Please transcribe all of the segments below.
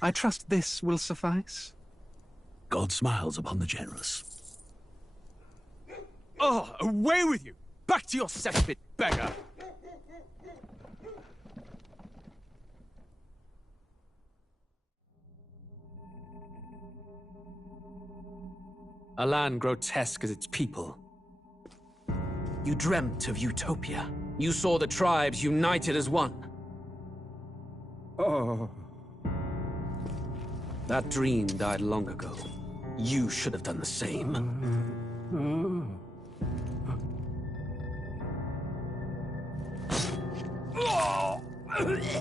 I trust this will suffice. God smiles upon the generous. Oh, away with you! Back to your cesspit, beggar! A land grotesque as its people. You dreamt of utopia. You saw the tribes united as one. Oh. That dream died long ago. You should have done the same.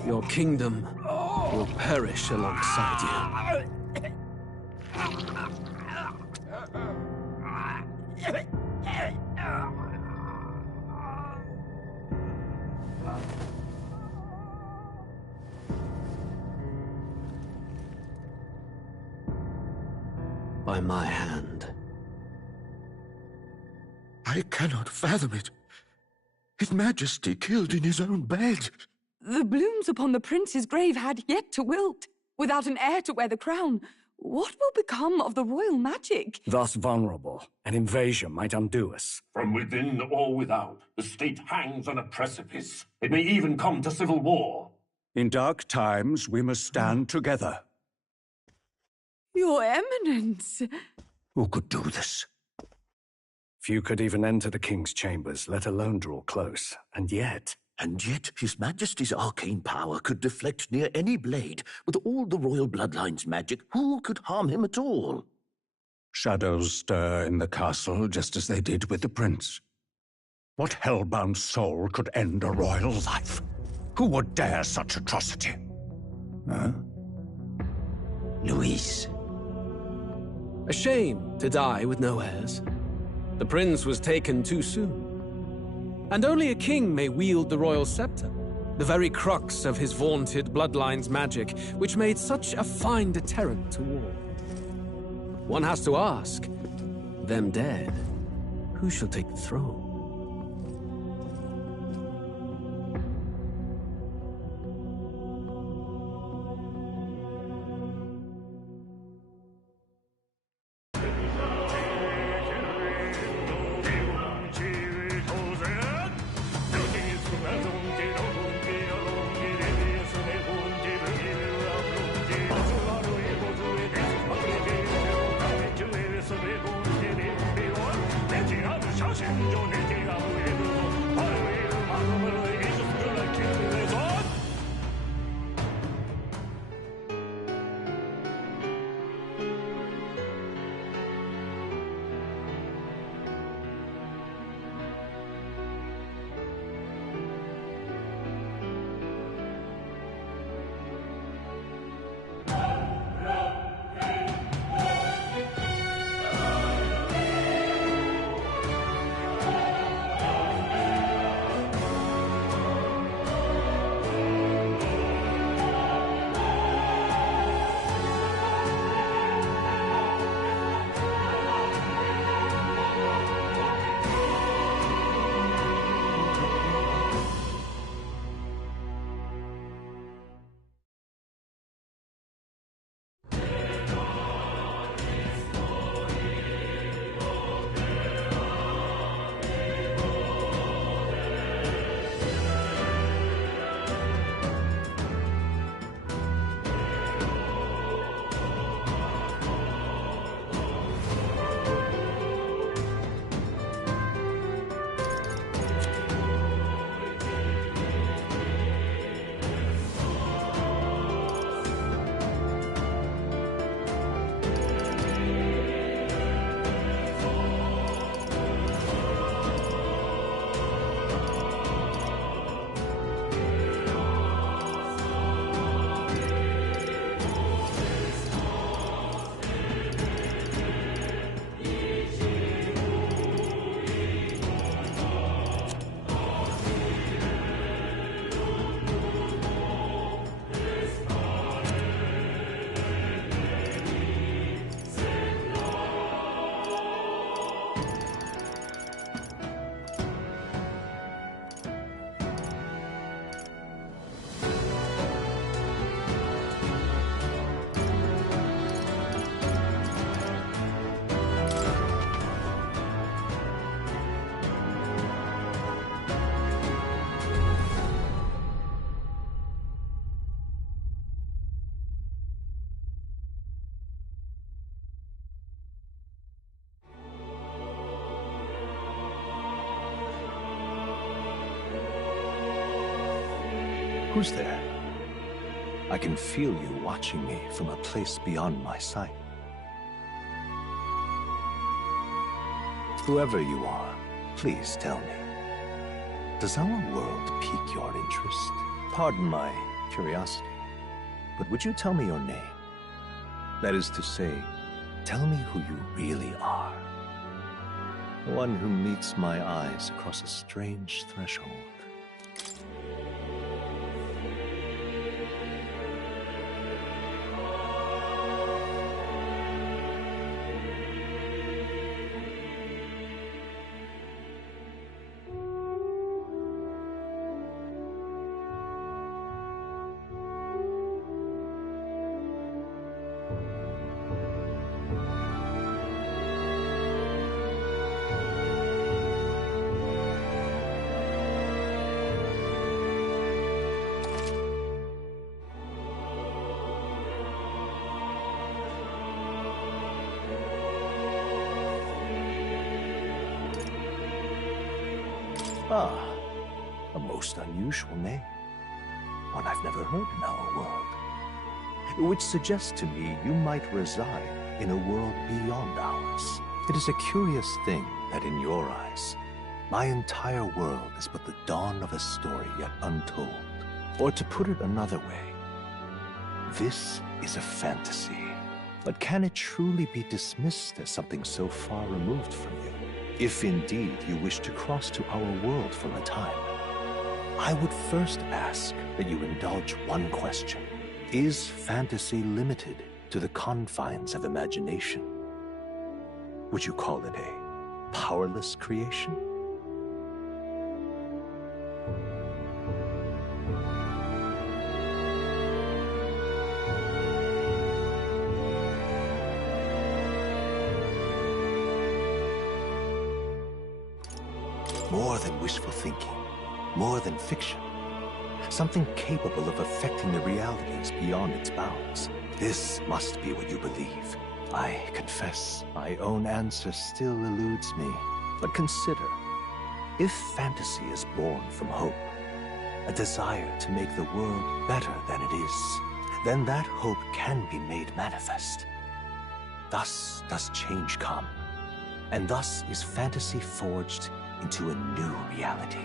Your kingdom will perish alongside you. By my hand. I cannot fathom it. His Majesty killed in his own bed. The blooms upon the prince's grave had yet to wilt. Without an heir to wear the crown, what will become of the royal magic? Thus vulnerable, an invasion might undo us. From within or without, the state hangs on a precipice. It may even come to civil war. In dark times, we must stand together. Your Eminence! Who could do this? Few could even enter the king's chambers, let alone draw close. And yet His Majesty's arcane power could deflect near any blade. With all the royal bloodline's magic, who could harm him at all? shadows stir in the castle just as they did with the prince. What hellbound soul could end a royal life? Who would dare such atrocity? Huh? Luis. A shame to die with no heirs. The prince was taken too soon. And only a king may wield the royal scepter, the very crux of his vaunted bloodline's magic, which made such a fine deterrent to war. One has to ask, them dead, who shall take the throne? 내 지나도 자신 존에 Who's there? I can feel you watching me from a place beyond my sight. Whoever you are, please tell me. Does our world pique your interest? Pardon my curiosity, but would you tell me your name? That is to say, tell me who you really are. One who meets my eyes across a strange threshold. Ah, a most unusual name. One I've never heard in our world. Which suggests to me you might reside in a world beyond ours. It is a curious thing that in your eyes, my entire world is but the dawn of a story yet untold. Or to put it another way, this is a fantasy. But can it truly be dismissed as something so far removed from you? If indeed you wish to cross to our world for a time, I would first ask that you indulge one question. Is fantasy limited to the confines of imagination? Would you call it a powerless creation? More than wishful thinking, more than fiction. Something capable of affecting the realities beyond its bounds. This must be what you believe. I confess, my own answer still eludes me. But consider, if fantasy is born from hope, a desire to make the world better than it is, then that hope can be made manifest. Thus does change come, and thus is fantasy forged into a new reality.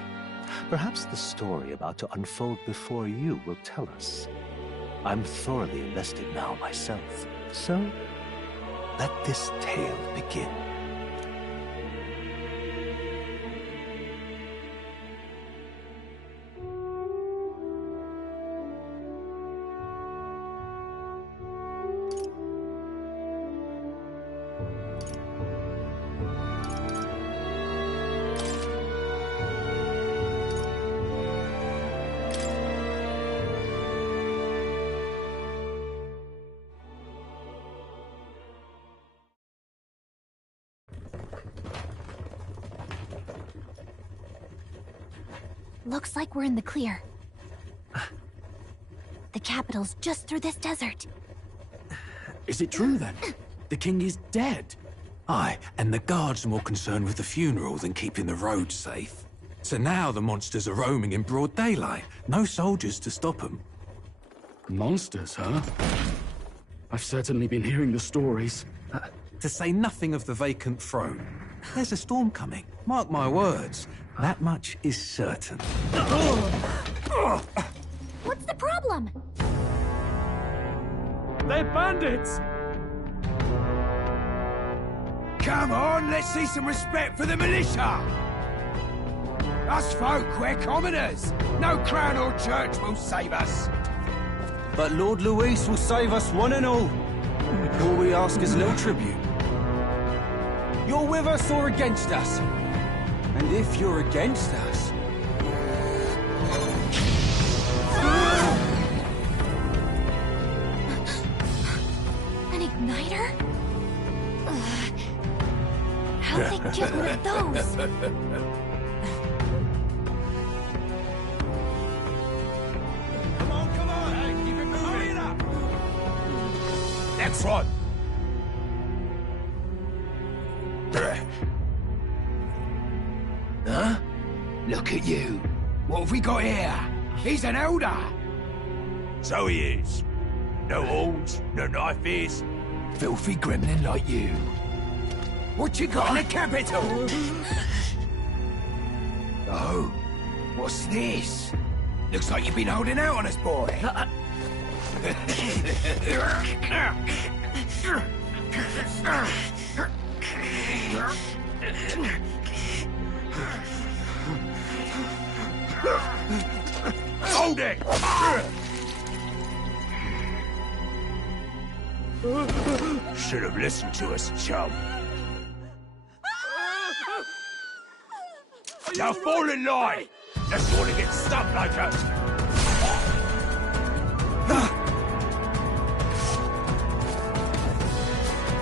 Perhaps the story about to unfold before you will tell us. I'm thoroughly invested now myself, so let this tale begin. Looks like we're in the clear. The capital's just through this desert. Is it true then? The king is dead? Aye, and the guards are more concerned with the funeral than keeping the roads safe. So now the monsters are roaming in broad daylight. No soldiers to stop them. Monsters, huh? I've certainly been hearing the stories. To say nothing of the vacant throne. There's a storm coming. Mark my words. That much is certain. What's the problem? They're bandits! Come on, let's see some respect for the militia! Us folk, we're commoners. No crown or church will save us. But Lord Luis will save us one and all. All we ask is a little tribute. You're with us or against us? And if you're against us... An igniter? How'd they get one of those? Come on, hey, keep it moving up. Next one. Huh? Look at you. What have we got here? He's an elder. So he is. No horns, no knife ears. Filthy gremlin like you. What you got in the capital? Oh, what's this? Looks like you've been holding out on us, boy. Hold it! Should have listened to us, chum. Now fall in line! Let's want to get stuck like us.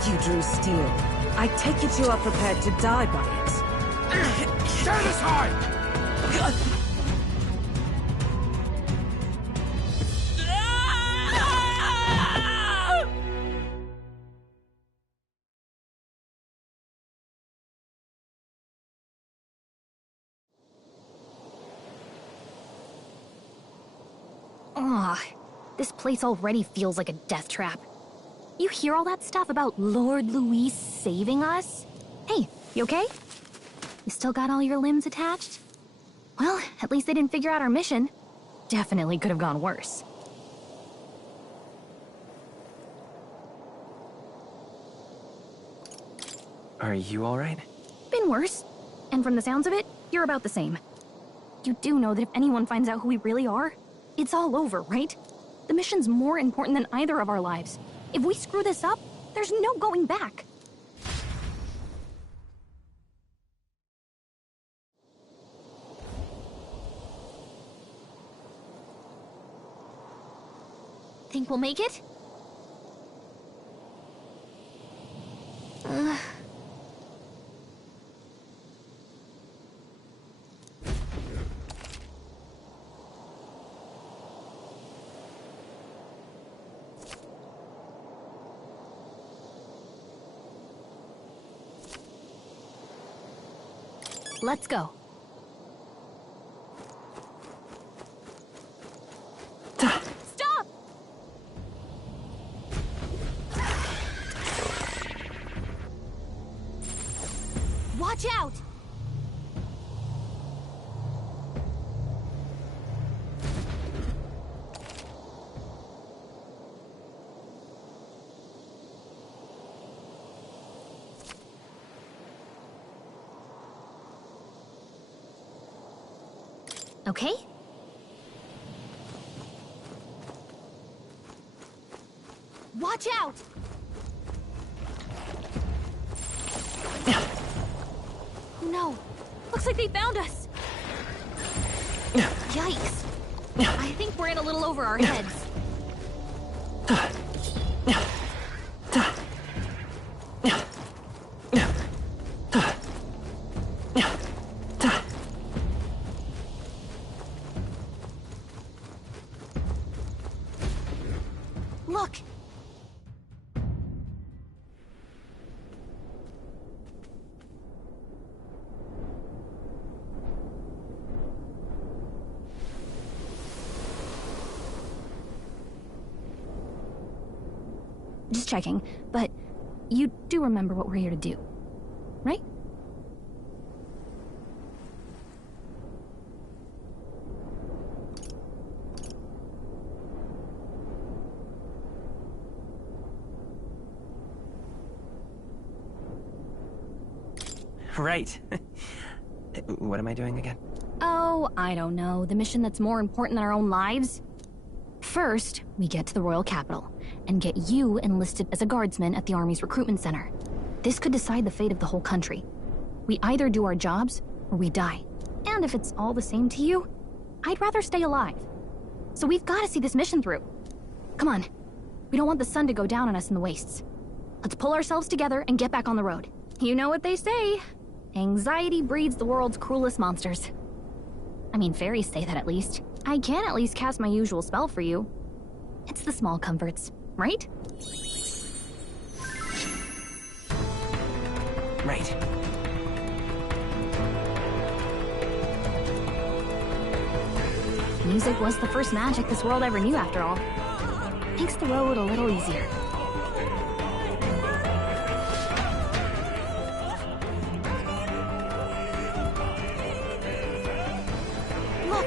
You drew steel. I take it you are prepared to die by it. Stand aside! This place already feels like a death trap. You hear all that stuff about Lord Luis saving us? Hey, you okay? You still got all your limbs attached? Well, at least they didn't figure out our mission. Definitely could have gone worse. Are you alright? Been worse. And from the sounds of it, you're about the same. You do know that if anyone finds out who we really are, it's all over, right? The mission's more important than either of our lives. If we screw this up, there's no going back. Think we'll make it? Let's go. Stop! Watch out! Okay? Watch out! No. Looks like they found us. Yikes. I think we're in a little over our heads. Look! Just checking, but you do remember what we're here to do, right? Right. What am I doing again? Oh, I don't know. The mission that's more important than our own lives? First, we get to the royal capital and get you enlisted as a guardsman at the army's recruitment center. This could decide the fate of the whole country. We either do our jobs or we die. And if it's all the same to you, I'd rather stay alive. So we've got to see this mission through. Come on. We don't want the sun to go down on us in the wastes. Let's pull ourselves together and get back on the road. You know what they say. Anxiety breeds the world's cruelest monsters. I mean, fairies say that at least. I can at least cast my usual spell for you. It's the small comforts, right? Right. Music was the first magic this world ever knew, after all. Makes the road a little easier. Look!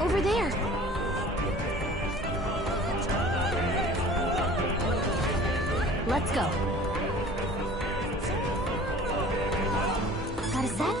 Over there! Let's go. Got a sec?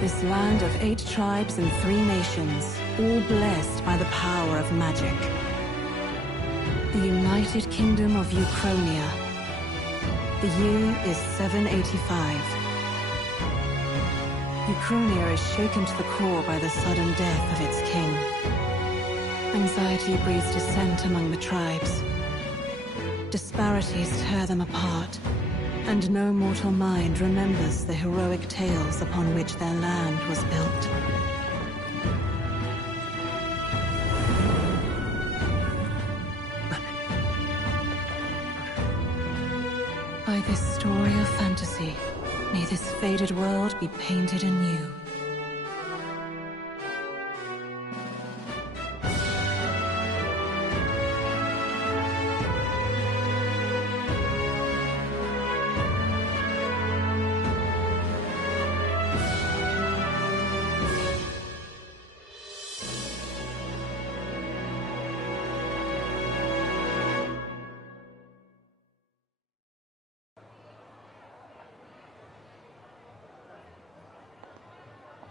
This land of 8 tribes and 3 nations, all blessed by the power of magic. The United Kingdom of Ukronia. The year is 785. Ukronia is shaken to the core by the sudden death of its king. Anxiety breeds dissent among the tribes. Disparities tear them apart. And no mortal mind remembers the heroic tales upon which their land was built. By this story of fantasy, may this faded world be painted anew.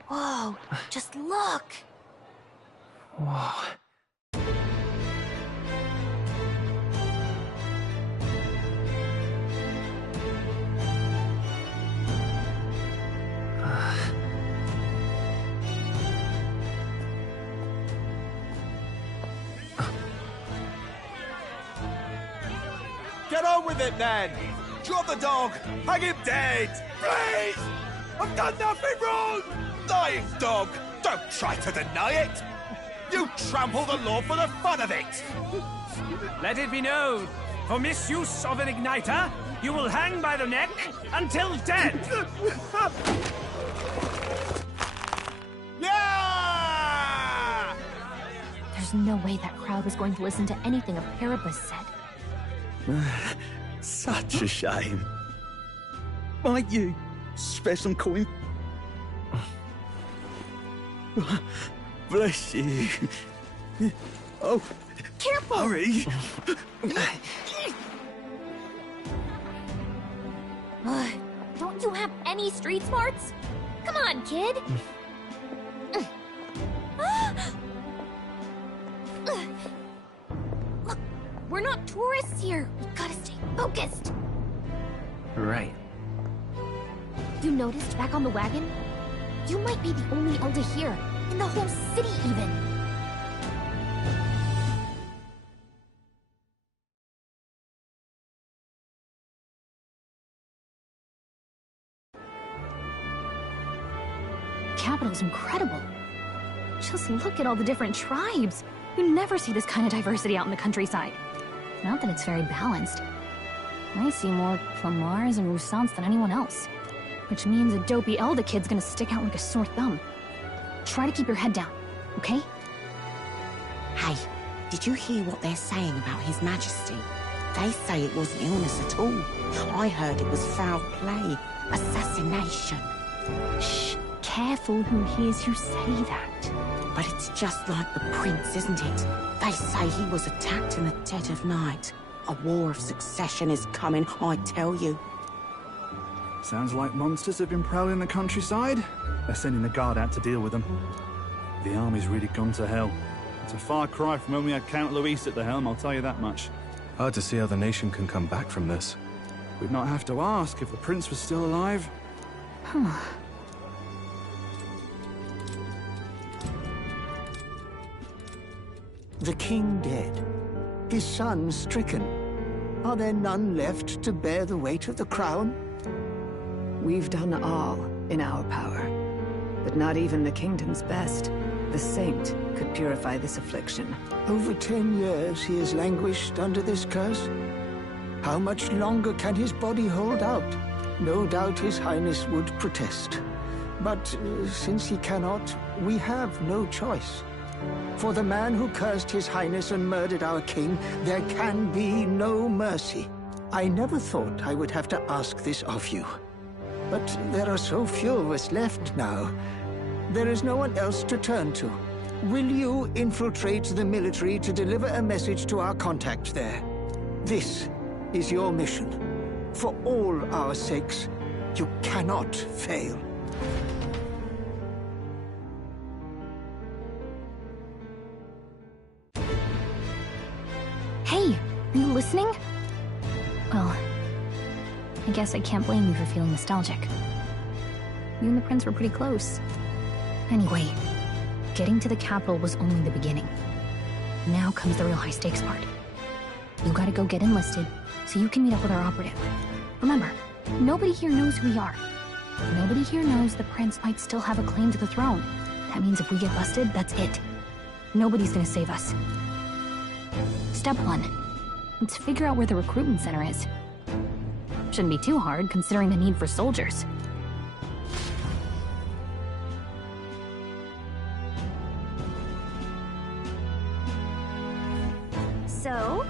Whoa, just look! Whoa. Get on with it, then! Drop the dog! Hang him dead! Please! I've done nothing wrong! Lying dog! Don't try to deny it! You trample the law for the fun of it! Let it be known, for misuse of an igniter, you will hang by the neck until dead! Yeah! There's no way that crowd was going to listen to anything a Paribus said. Such a shame. Might you spare some coin? Bless you. Oh, careful! Hurry! Don't you have any street smarts? Come on, kid! Look, we're not tourists here. We gotta stay focused. Right. You noticed back on the wagon? You might be the only Elder here, in the whole city even. Capital's incredible. Just look at all the different tribes. You never see this kind of diversity out in the countryside. Not that it's very balanced. I see more Flamars and Roussants than anyone else. Which means a dopey Elder kid's gonna stick out like a sore thumb. Try to keep your head down, okay? Hey, did you hear what they're saying about His Majesty? They say it wasn't illness at all. I heard it was foul play, assassination. Shh, careful who hears you say that. But it's just like the prince, isn't it? They say he was attacked in the dead of night. A war of succession is coming, I tell you. Sounds like monsters have been prowling the countryside. They're sending the guard out to deal with them. The army's really gone to hell. It's a far cry from when we had Count Luis at the helm, I'll tell you that much. Hard to see how the nation can come back from this. We'd not have to ask if the prince was still alive. The king dead. His son stricken. Are there none left to bear the weight of the crown? We've done all in our power, but not even the kingdom's best. The saint could purify this affliction. Over 10 years he has languished under this curse. How much longer can his body hold out? No doubt his highness would protest. But since he cannot, we have no choice. For the man who cursed his highness and murdered our king, there can be no mercy. I never thought I would have to ask this of you. But there are so few of us left now. There is no one else to turn to. Will you infiltrate the military to deliver a message to our contact there? This is your mission. For all our sakes, you cannot fail. Hey, are you listening? Well, I guess I can't blame you for feeling nostalgic. You and the prince were pretty close. Anyway, getting to the capital was only the beginning. Now comes the real high-stakes part. You gotta go get enlisted, so you can meet up with our operative. Remember, nobody here knows who we are. Nobody here knows the prince might still have a claim to the throne. That means if we get busted, that's it. Nobody's gonna save us. Step 1. Let's figure out where the recruitment center is. Shouldn't be too hard, considering the need for soldiers. So?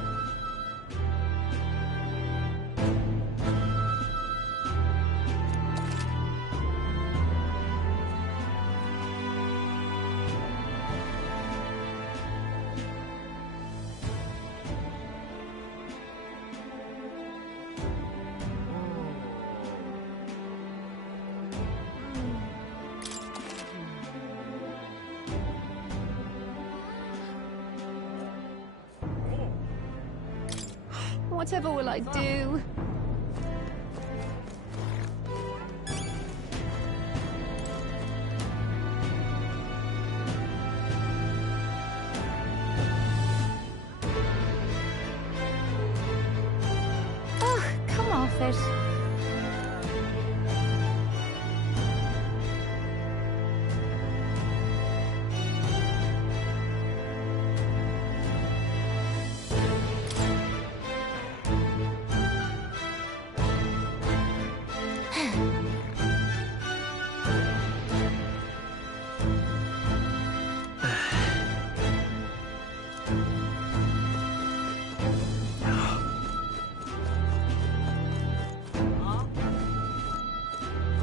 Whatever will I do? Oh, come off it.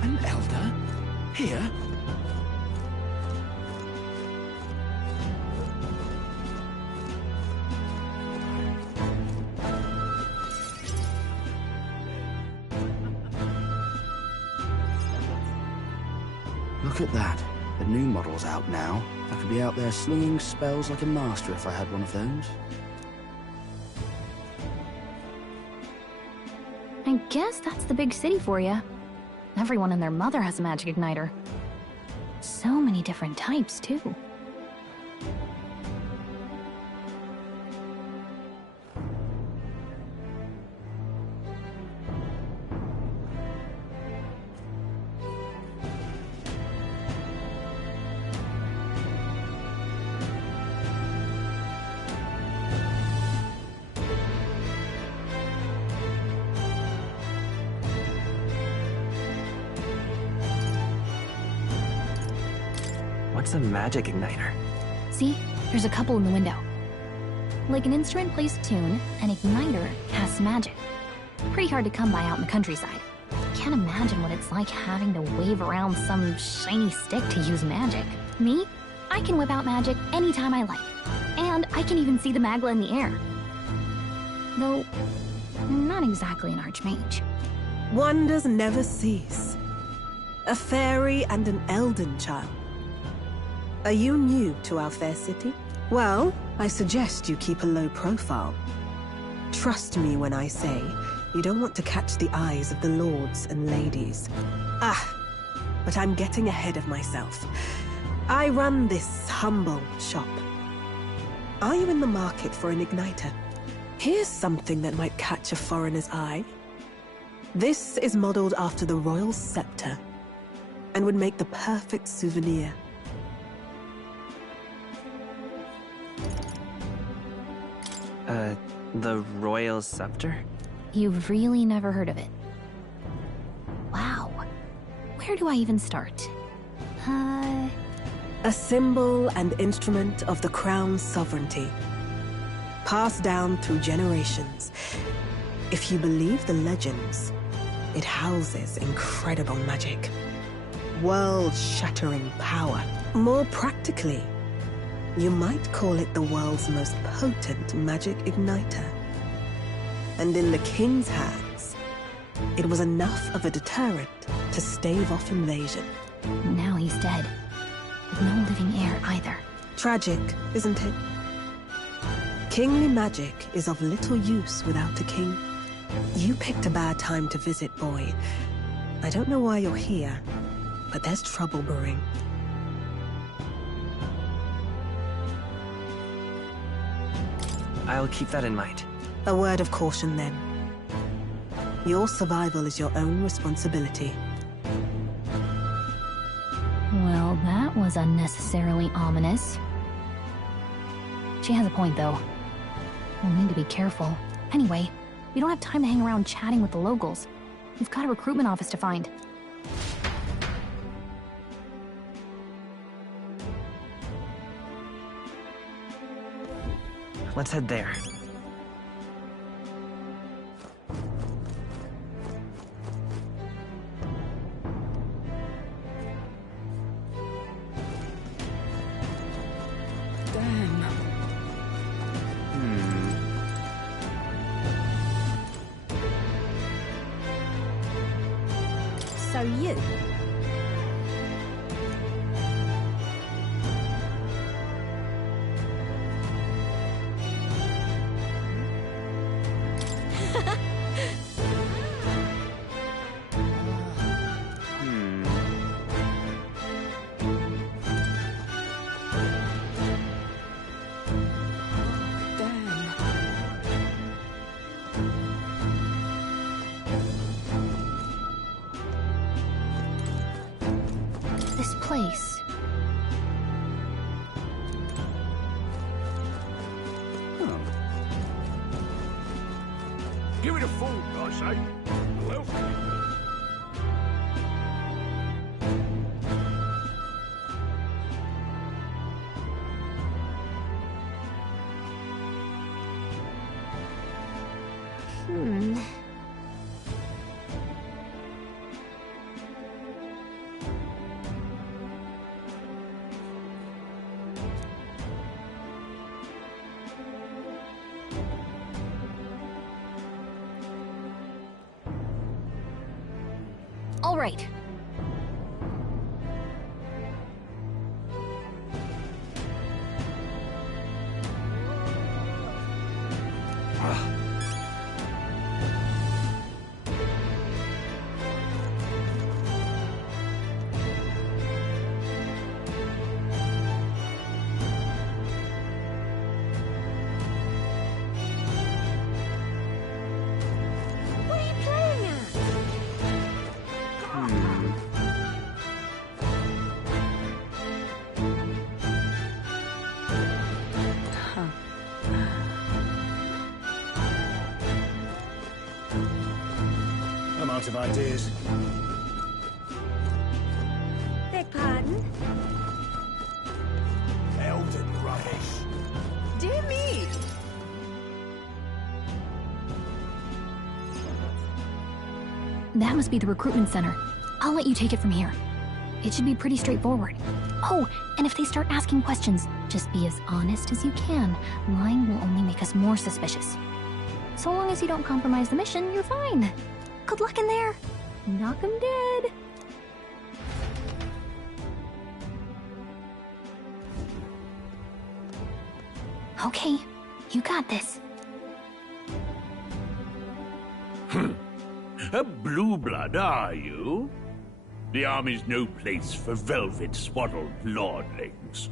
An elder? Here? Look at that. The new model's out now. I could be out there slinging spells like a master if I had one of those. I guess that's the big city for you. Everyone and their mother has a magic igniter. So many different types, too. What's a magic igniter? See? There's a couple in the window. Like an instrument plays a tune, an igniter casts magic. Pretty hard to come by out in the countryside. Can't imagine what it's like having to wave around some shiny stick to use magic. Me? I can whip out magic anytime I like. And I can even see the Magla in the air. Though, not exactly an archmage. Wonders never cease. A fairy and an Elden child. Are you new to our fair city? Well, I suggest you keep a low profile. Trust me when I say you don't want to catch the eyes of the lords and ladies. But I'm getting ahead of myself. I run this humble shop. Are you in the market for an igniter? Here's something that might catch a foreigner's eye. This is modeled after the royal scepter and would make the perfect souvenir. The royal scepter? You've really never heard of it? Wow. Where do I even start? A symbol and instrument of the crown's sovereignty. Passed down through generations. If you believe the legends, it houses incredible magic. World-shattering power. More practically, you might call it the world's most potent magic igniter. And in the king's hands, it was enough of a deterrent to stave off invasion. Now he's dead. With no living heir either. Tragic, isn't it? Kingly magic is of little use without a king. You picked a bad time to visit, boy. I don't know why you're here, but there's trouble brewing. I'll keep that in mind. A word of caution, then. Your survival is your own responsibility. Well, that was unnecessarily ominous. She has a point, though. We'll need to be careful. Anyway, we don't have time to hang around chatting with the locals. We've got a recruitment office to find. Let's head there. So you... This place. Give it a fold, I say. Who else can it be? All right. What are you playing at? I'm out of ideas. Beg pardon? Elden rubbish. Dear me! That must be the recruitment center. I'll let you take it from here. It should be pretty straightforward. Oh, and if they start asking questions, just be as honest as you can. Lying will only make us more suspicious. So long as you don't compromise the mission, you're fine. Good luck in there. Knock 'em dead. Okay, you got this. A blue blood, are you? The army's no place for velvet-swaddled lordlings.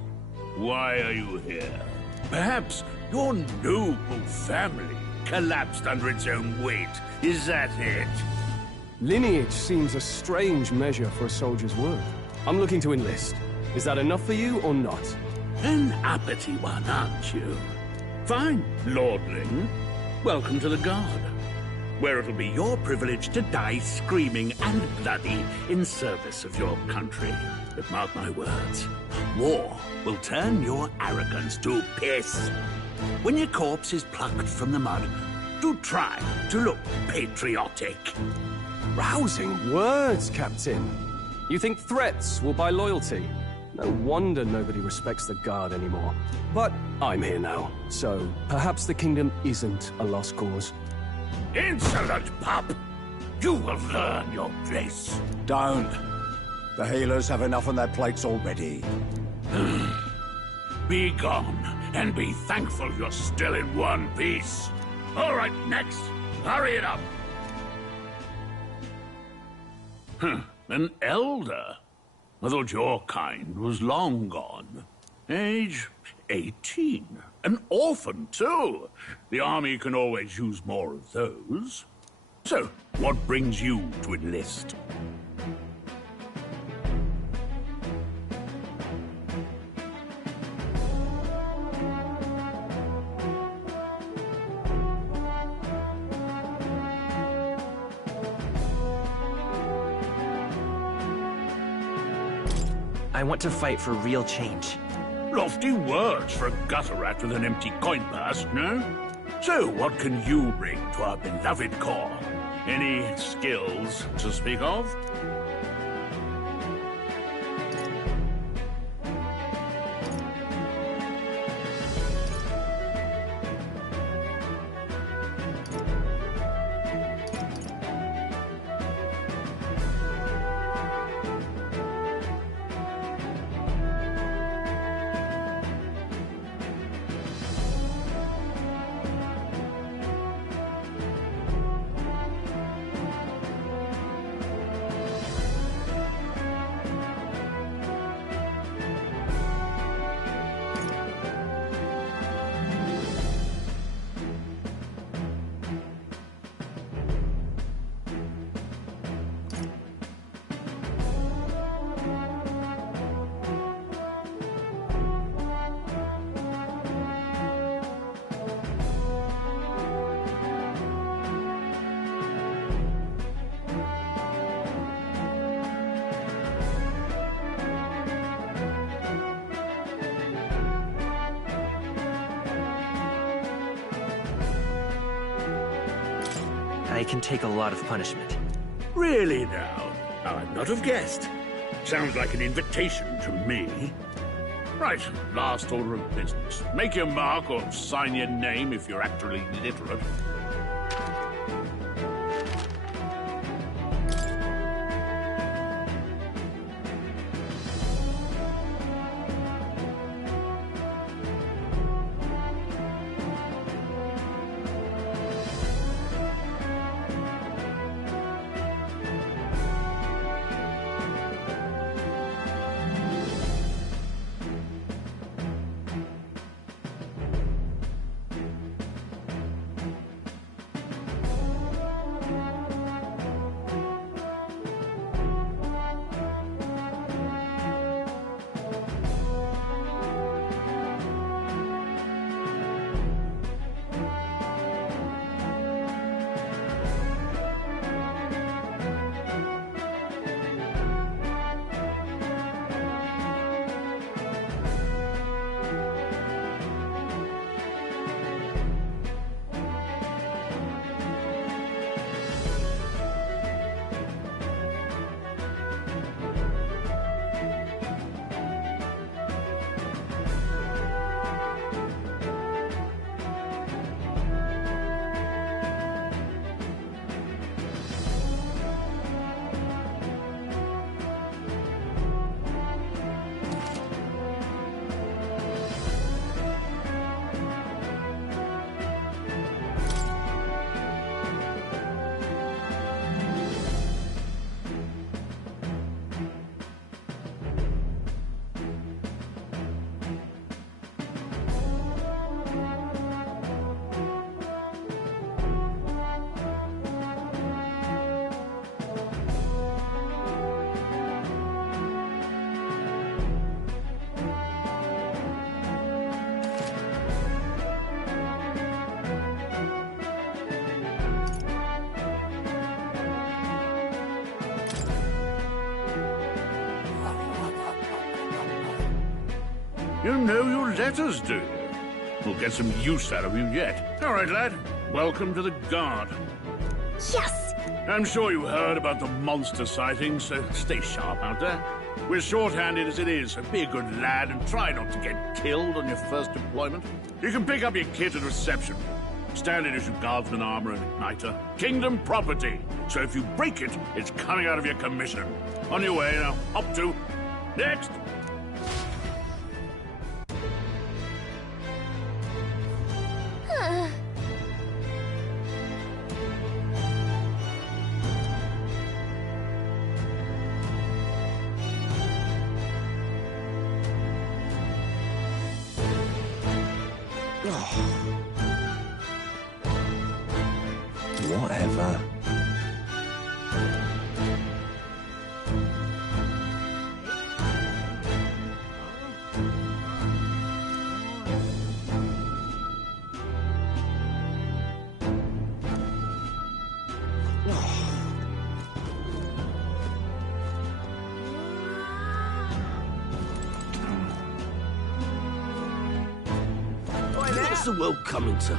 Why are you here? Perhaps your noble family collapsed under its own weight. Is that it? Lineage seems a strange measure for a soldier's worth. I'm looking to enlist. Is that enough for you or not? An uppity one, aren't you? Fine, lordling. Welcome to the Guard, where it'll be your privilege to die screaming and bloody in service of your country. But mark my words, war will turn your arrogance to piss. When your corpse is plucked from the mud, do try to look patriotic. Rousing words, Captain. You think threats will buy loyalty? No wonder nobody respects the Guard anymore. But I'm here now, so perhaps the kingdom isn't a lost cause. Insolent pup! You will learn your place. Don't. The healers have enough on their plates already. Be gone, and be thankful you're still in one piece. All right, next. Hurry it up. An elder? I thought your kind was long gone. Age 18. An orphan, too. The army can always use more of those. So, what brings you to enlist? I want to fight for real change. Lofty words for a gutter rat with an empty coin purse, no? So, what can you bring to our beloved corps? Any skills to speak of? I can take a lot of punishment. Really now? I'd not have guessed. Sounds like an invitation to me. Right, last order of business. Make your mark or sign your name if you're actually literate. You know your letters, do you? We'll get some use out of you yet. All right, lad. Welcome to the Guard. Yes! I'm sure you heard about the monster sightings, so stay sharp out there. We're short-handed as it is, so be a good lad and try not to get killed on your first deployment. You can pick up your kit at reception. Standard issue guardsman armor and igniter. Kingdom property. So if you break it, it's coming out of your commission. On your way now. Up to. Next. Whatever. What's the world coming to?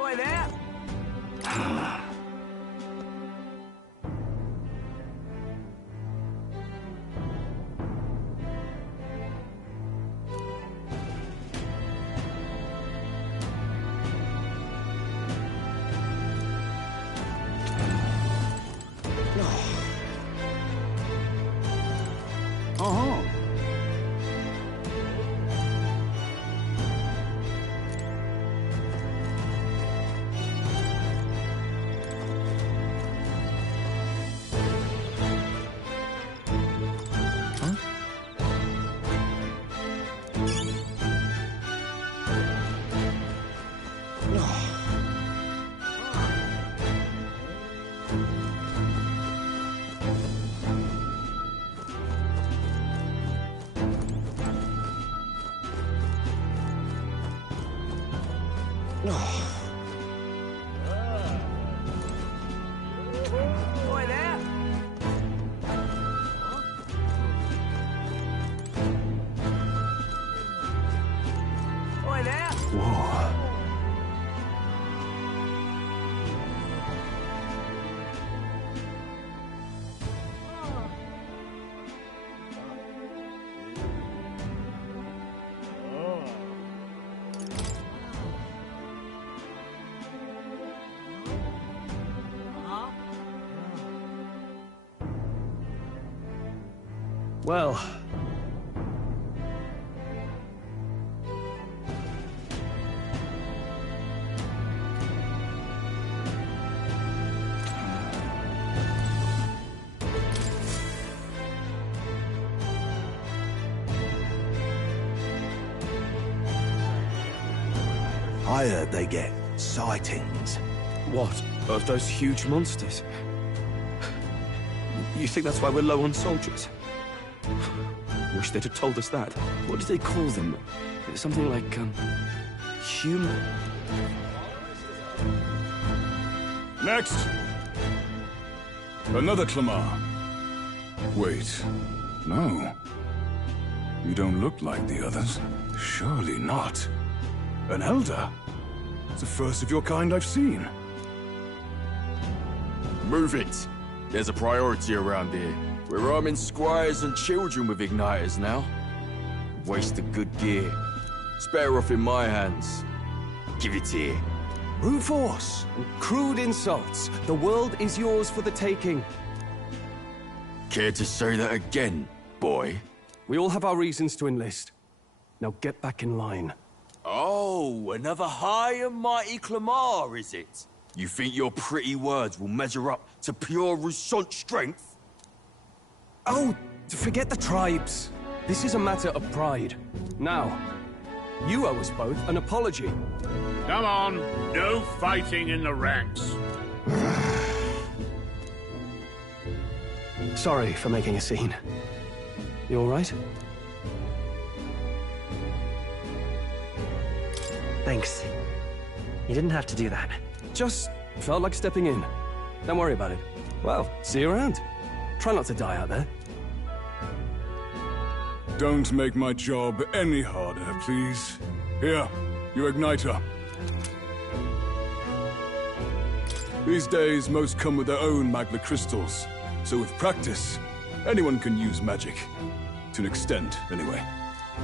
Oi there! Oh. Oi there! Oi there! Whoa. Well... I heard they get sightings. What? Of those huge monsters? You think that's why we're low on soldiers? Wish they'd have told us that. What did they call them? Something like, human... Next! Another Clamar. Wait, no. You don't look like the others. Surely not. An Elder? It's the first of your kind I've seen. Move it! There's a priority around here. We're arming squires and children with igniters now. Waste of good gear. It's better off in my hands. Give it here. Brute force and crude insults. The world is yours for the taking. Care to say that again, boy? We all have our reasons to enlist. Now get back in line. Oh, another high and mighty Clamar, is it? You think your pretty words will measure up to pure Roussant strength? Oh, forget the tribes. This is a matter of pride. Now, you owe us both an apology. Come on, no fighting in the ranks. Sorry for making a scene. You all right? Thanks. You didn't have to do that. Just felt like stepping in. Don't worry about it. Well, see you around. Try not to die out there. Don't make my job any harder, please. Here, your igniter. These days, most come with their own magna crystals. So with practice, anyone can use magic. To an extent, anyway.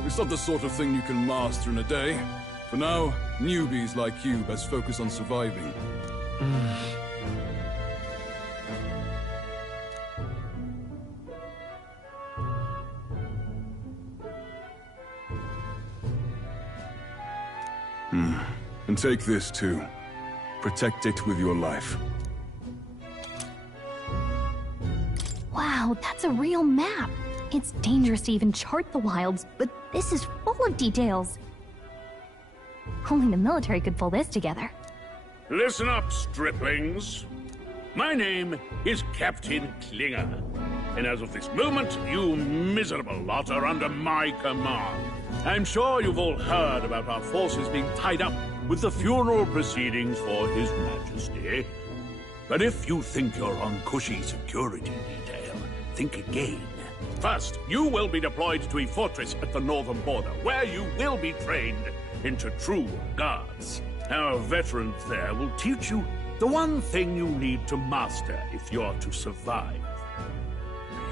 It's not the sort of thing you can master in a day. For now, newbies like you best focus on surviving. And take this too. Protect it with your life. Wow, that's a real map. It's dangerous to even chart the wilds, but this is full of details. Only the military could pull this together. Listen up, striplings. My name is Captain Klinger, and as of this moment, you miserable lot are under my command. I'm sure you've all heard about our forces being tied up with the funeral proceedings for His Majesty. But if you think you're on cushy security detail, think again. First, you will be deployed to a fortress at the northern border, where you will be trained into true guards. Our veterans there will teach you the one thing you need to master if you're to survive.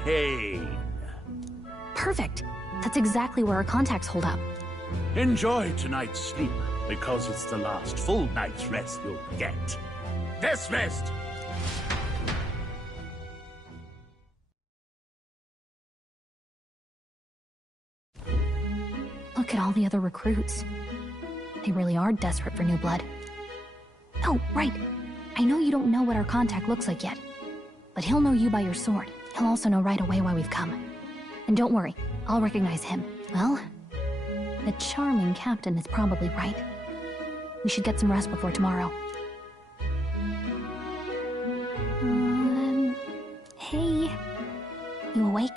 Pain. Perfect. That's exactly where our contacts hold up. Enjoy tonight's sleep, because it's the last full night's rest you'll get. Dismissed! Look at all the other recruits. They really are desperate for new blood. Oh, right. I know you don't know what our contact looks like yet, but he'll know you by your sword. He'll also know right away why we've come. And don't worry, I'll recognize him. Well, the charming captain is probably right. We should get some rest before tomorrow. Hey. You awake?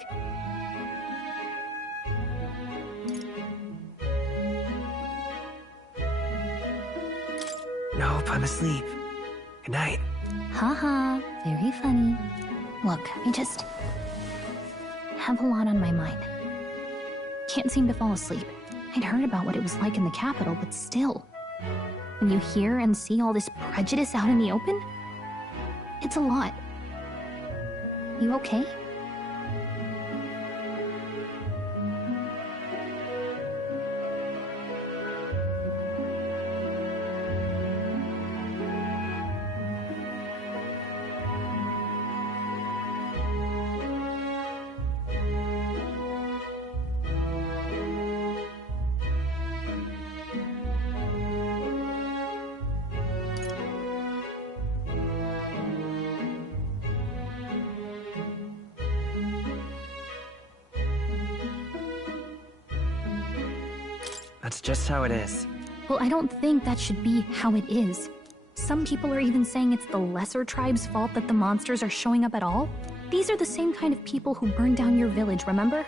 Nope, I'm asleep. Good night. Haha, very funny. Look, I just have a lot on my mind. Can't seem to fall asleep. I'd heard about what it was like in the capital, but still. When you hear and see all this prejudice out in the open, it's a lot. You okay? That's just how it is. Well, I don't think that should be how it is. Some people are even saying it's the lesser tribe's fault that the monsters are showing up at all. These are the same kind of people who burned down your village, remember?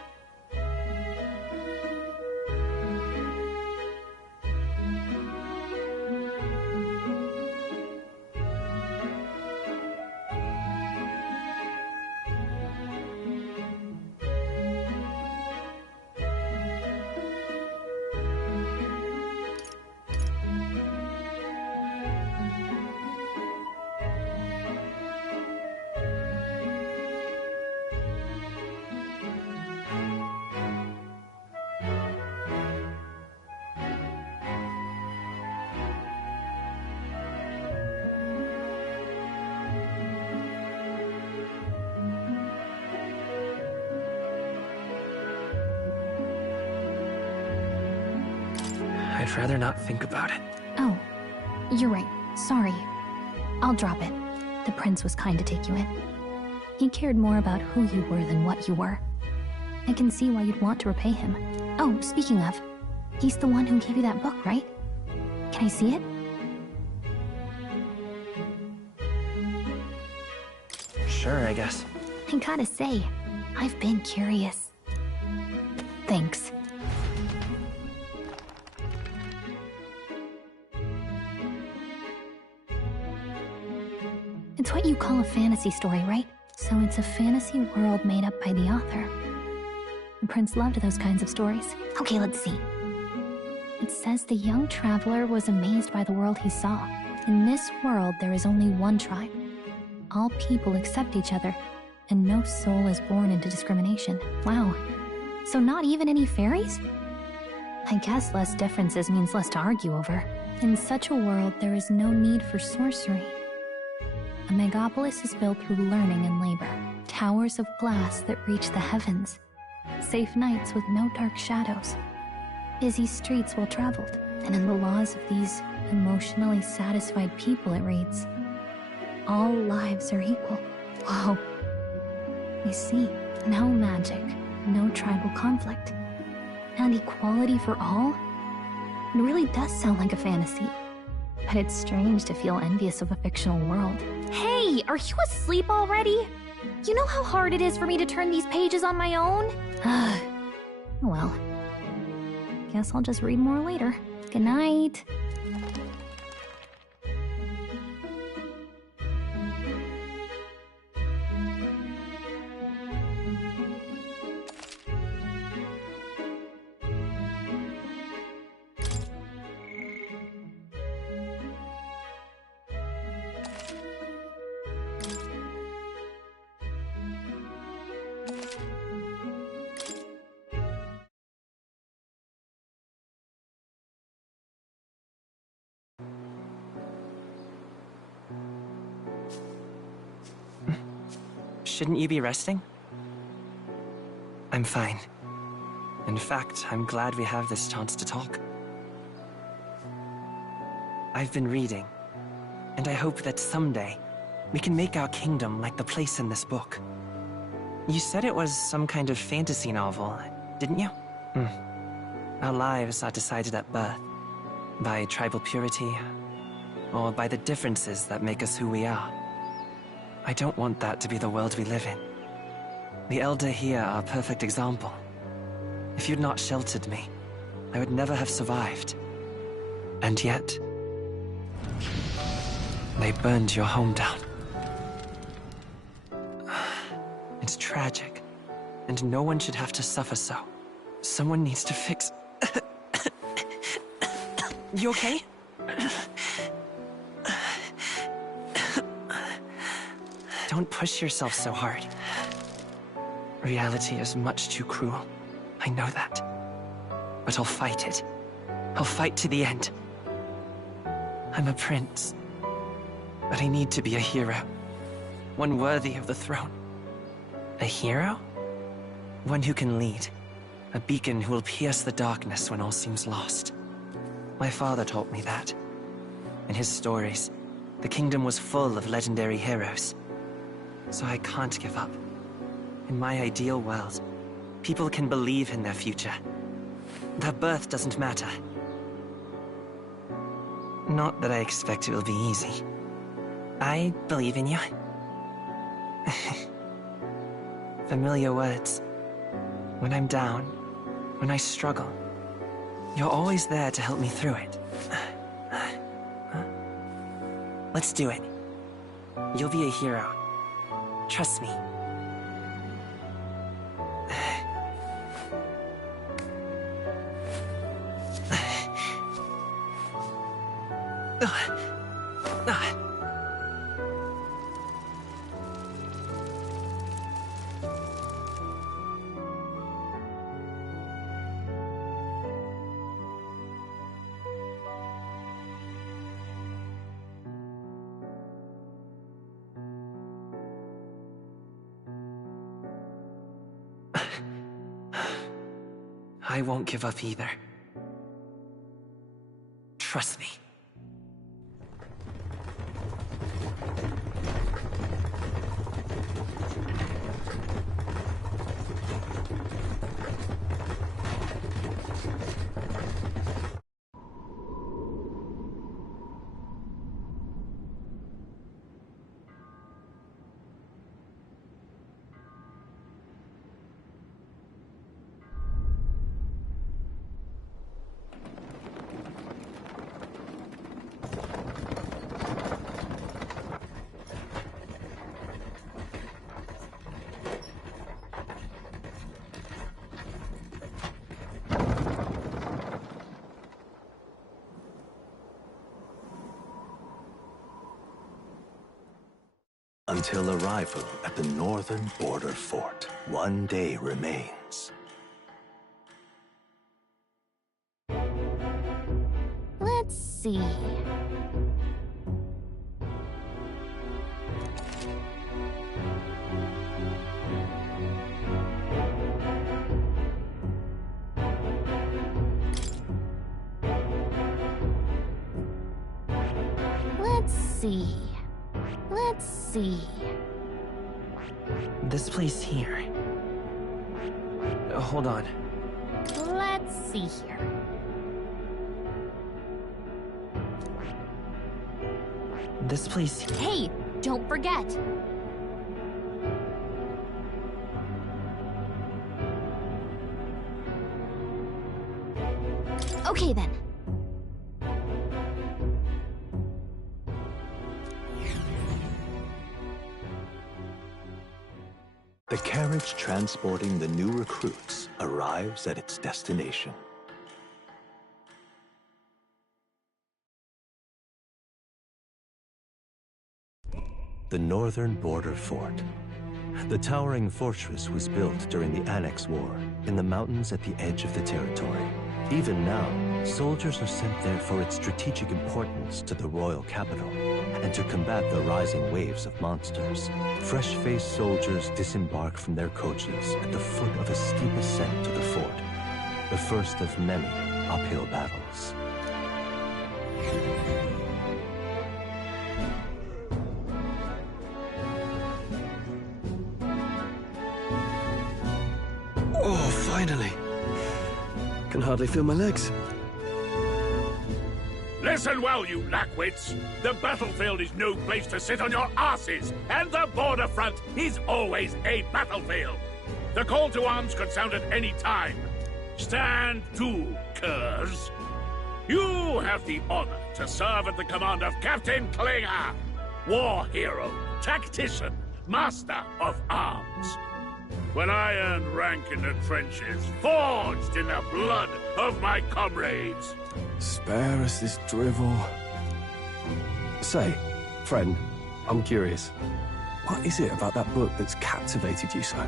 I'd rather not think about it. Oh, you're right. Sorry. I'll drop it. The prince was kind to take you in. He cared more about who you were than what you were. I can see why you'd want to repay him. Oh, speaking of, he's the one who gave you that book, right? Can I see it? Sure, I guess. I gotta say, I've been curious. Thanks. It's what you call a fantasy story, right? So it's a fantasy world made up by the author. The prince loved those kinds of stories. Okay, let's see. It says the young traveler was amazed by the world he saw. In this world, there is only one tribe. All people accept each other, and no soul is born into discrimination. Wow. So not even any fairies? I guess less differences means less to argue over. In such a world, there is no need for sorcery. A megapolis is built through learning and labor. Towers of glass that reach the heavens. Safe nights with no dark shadows. Busy streets well traveled. And in the laws of these emotionally satisfied people, it reads, all lives are equal. Whoa. I see. No magic, no tribal conflict. And equality for all? It really does sound like a fantasy. But it's strange to feel envious of a fictional world. Hey, are you asleep already? You know how hard it is for me to turn these pages on my own? Well, guess I'll just read more later. Good night. Shouldn't you be resting? I'm fine. In fact, I'm glad we have this chance to talk. I've been reading, and I hope that someday we can make our kingdom like the place in this book. You said it was some kind of fantasy novel, didn't you? Our lives are decided at birth, by tribal purity, or by the differences that make us who we are. I don't want that to be the world we live in. The Elder here are a perfect example. If you'd not sheltered me, I would never have survived. And yet, they burned your home down. It's tragic, and no one should have to suffer so. Someone needs to fix... You okay? Don't push yourself so hard. Reality is much too cruel. I know that. But I'll fight it. I'll fight to the end. I'm a prince. But I need to be a hero. One worthy of the throne. A hero? One who can lead. A beacon who will pierce the darkness when all seems lost. My father taught me that. In his stories, the kingdom was full of legendary heroes. So I can't give up. In my ideal world, people can believe in their future. Their birth doesn't matter. Not that I expect it will be easy. I believe in you. Familiar words. When I'm down, when I struggle, you're always there to help me through it. Let's do it. You'll be a hero. Trust me. I won't give up either. Trust me. until arrival at the northern border fort. One day remains. Let's see. Let's see. This place here. Hold on. Let's see here. This place... Hey, don't forget! Okay then. The carriage transporting the new recruits arrives at its destination. The northern border fort. The towering fortress was built during the Annex War in the mountains at the edge of the territory. Even now, soldiers are sent there for its strategic importance to the royal capital and to combat the rising waves of monsters. Fresh-faced soldiers disembark from their coaches at the foot of a steep ascent to the fort, the first of many uphill battles. Oh, finally. Can hardly feel my legs. Listen well, you lackwits. The battlefield is no place to sit on your asses, and the border front is always a battlefield. The call to arms could sound at any time. Stand to, curs. You have the honor to serve at the command of Captain Klinger, war hero, tactician, master of arms. When I earned rank in the trenches, forged in the blood of my comrades. Spare us this drivel. Say, friend, I'm curious. What is it about that book that's captivated you so?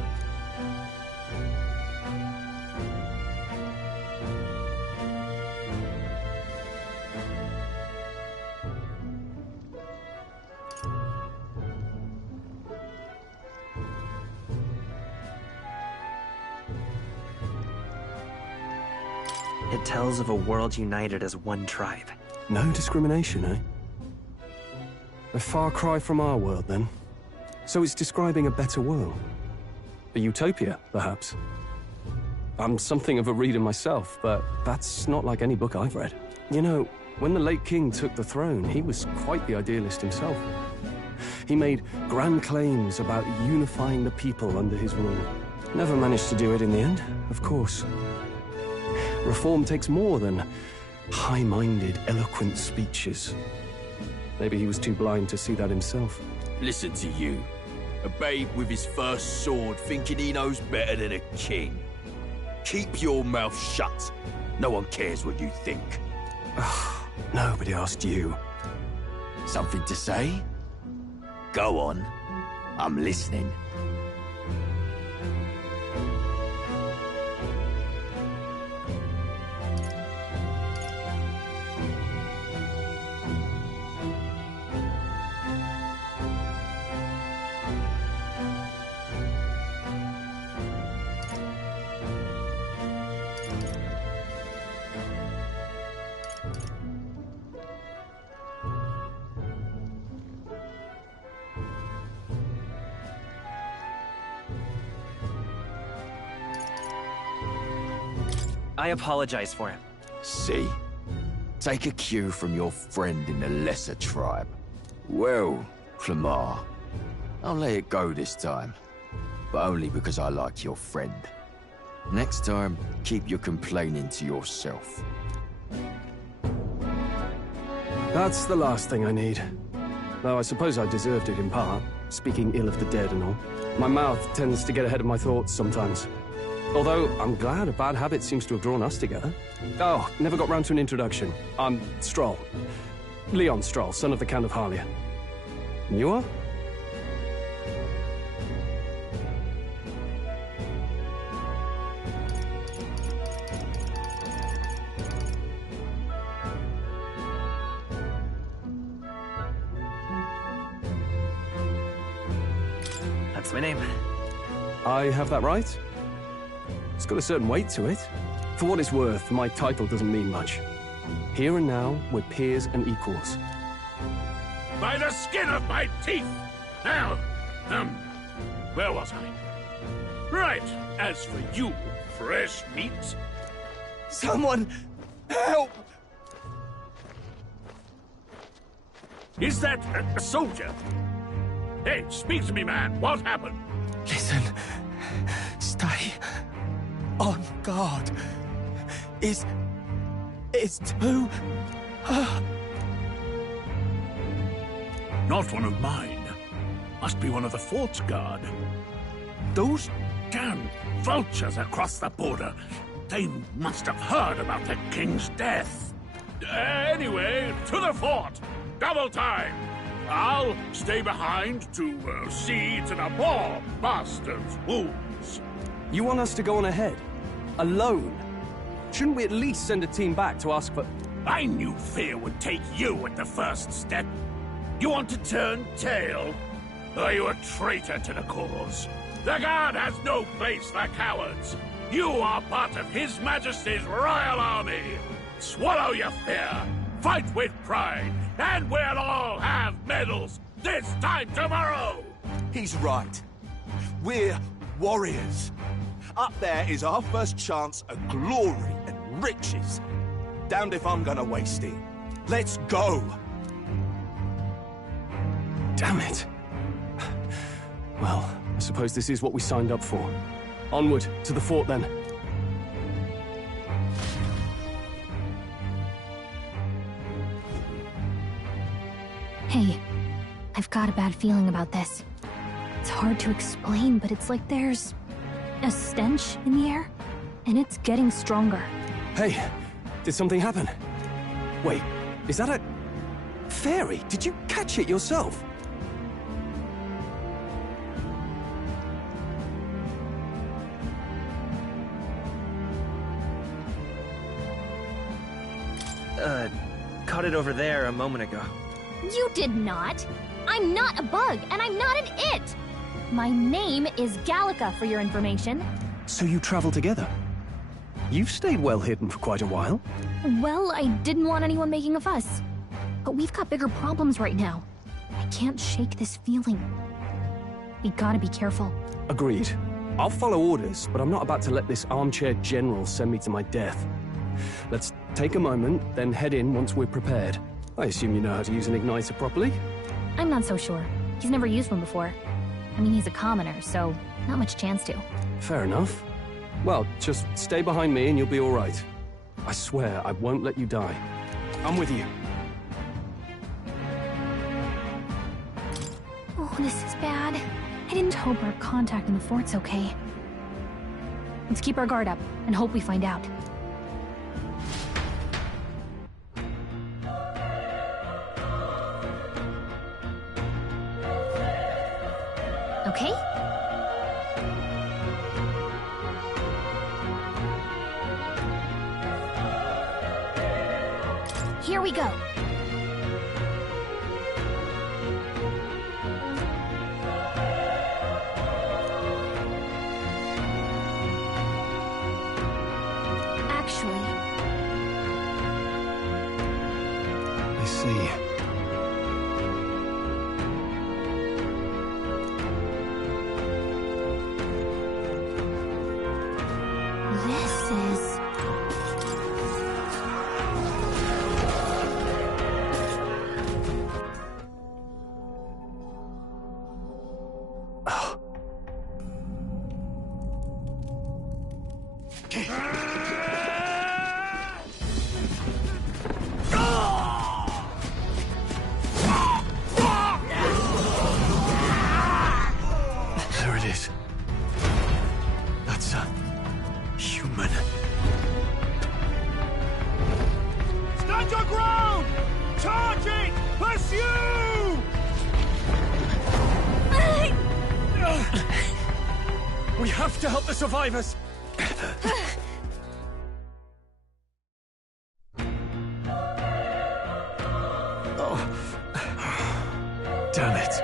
It tells of a world united as one tribe. No discrimination, eh? A far cry from our world, then. So it's describing a better world. A utopia, perhaps. I'm something of a reader myself, but that's not like any book I've read. You know, when the late king took the throne, he was quite the idealist himself. He made grand claims about unifying the people under his rule. Never managed to do it in the end, of course. Reform takes more than high-minded, eloquent speeches. Maybe he was too blind to see that himself. Listen to you. A babe with his first sword thinking he knows better than a king. Keep your mouth shut. No one cares what you think. Nobody asked you. Something to say? Go on. I'm listening. I apologize for him. See? Take a cue from your friend in the lesser tribe. Well, Clemar, I'll let it go this time. But only because I like your friend. Next time, keep your complaining to yourself. That's the last thing I need. Though I suppose I deserved it in part, speaking ill of the dead and all. My mouth tends to get ahead of my thoughts sometimes. Although, I'm glad a bad habit seems to have drawn us together. Oh, never got round to an introduction. I'm Stroll. Leon Stroll, son of the Count of Harlia. And you are? my name. I have that right? It's got a certain weight to it. For what it's worth, my title doesn't mean much. Here and now, we're peers and equals. By the skin of my teeth! Now, where was I? Right, as for you, fresh meat... Someone, help! Is that a soldier? Hey, speak to me, man. What happened? Listen. Stay on guard. It's too... Not one of mine. Must be one of the fort's guard. Those damn vultures across the border. They must have heard about the king's death. Anyway, to the fort. Double time. I'll stay behind to see to the poor bastard's wounds. You want us to go on ahead? Alone? Shouldn't we at least send a team back to ask for... I knew fear would take you at the first step. You want to turn tail? Are you a traitor to the cause? The Guard has no place for cowards. You are part of His Majesty's Royal Army. Swallow your fear. Fight with pride. And we'll all have medals this time tomorrow. He's right. We're warriors. Up there is our first chance at glory and riches. Damned if I'm gonna waste it. Let's go! Damn it. Well, I suppose this is what we signed up for. Onward, to the fort then. Hey, I've got a bad feeling about this. It's hard to explain, but it's like there's a stench in the air, and it's getting stronger. Hey, did something happen? Wait, is that a... fairy? Did you catch it yourself? Caught it over there a moment ago. You did not. I'm not a bug, and I'm not an it. My name is Gallica, for your information. So you travel together? You've stayed well hidden for quite a while. Well, I didn't want anyone making a fuss. But we've got bigger problems right now. I can't shake this feeling. We gotta be careful. Agreed. I'll follow orders, but I'm not about to let this armchair general send me to my death. Let's take a moment, then head in once we're prepared. I assume you know how to use an igniter properly? I'm not so sure. He's never used one before. I mean, he's a commoner, so not much chance to. Fair enough. Well, just stay behind me and you'll be all right. I swear I won't let you die. I'm with you. Oh, this is bad. I didn't hope our contact in the fort's okay. Let's keep our guard up and hope we find out. Okay? Here we go. Actually... I see. There it is. That's a human. Stand your ground! Charging! Pursue! We have to help the survivors! Damn it.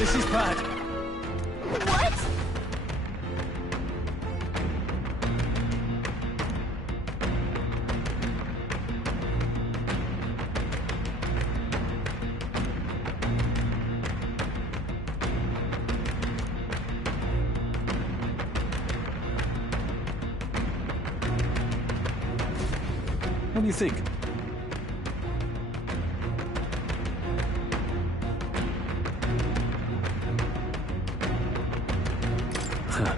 This is bad. What? What do you think? Huh.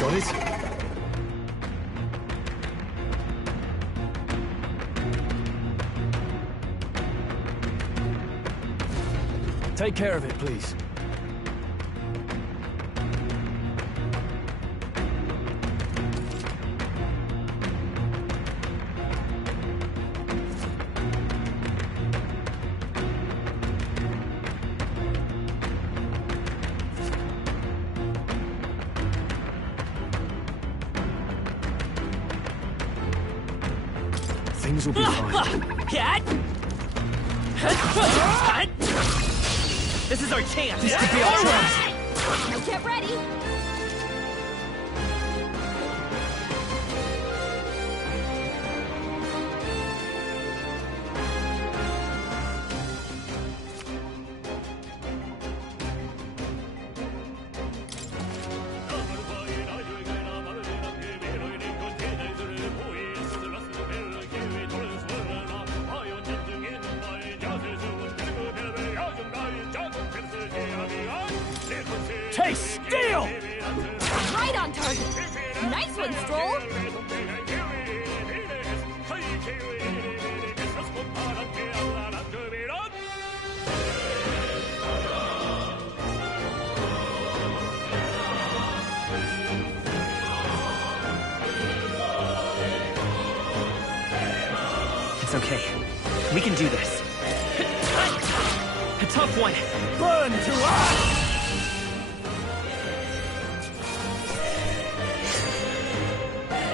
Got it? Take care of it, please. Things will be fine. This is our chance. This could be our chance. Now get ready. Chase, steal! Right on target. Nice one, Stroll. It's okay. We can do this. A tough one. Burn to us!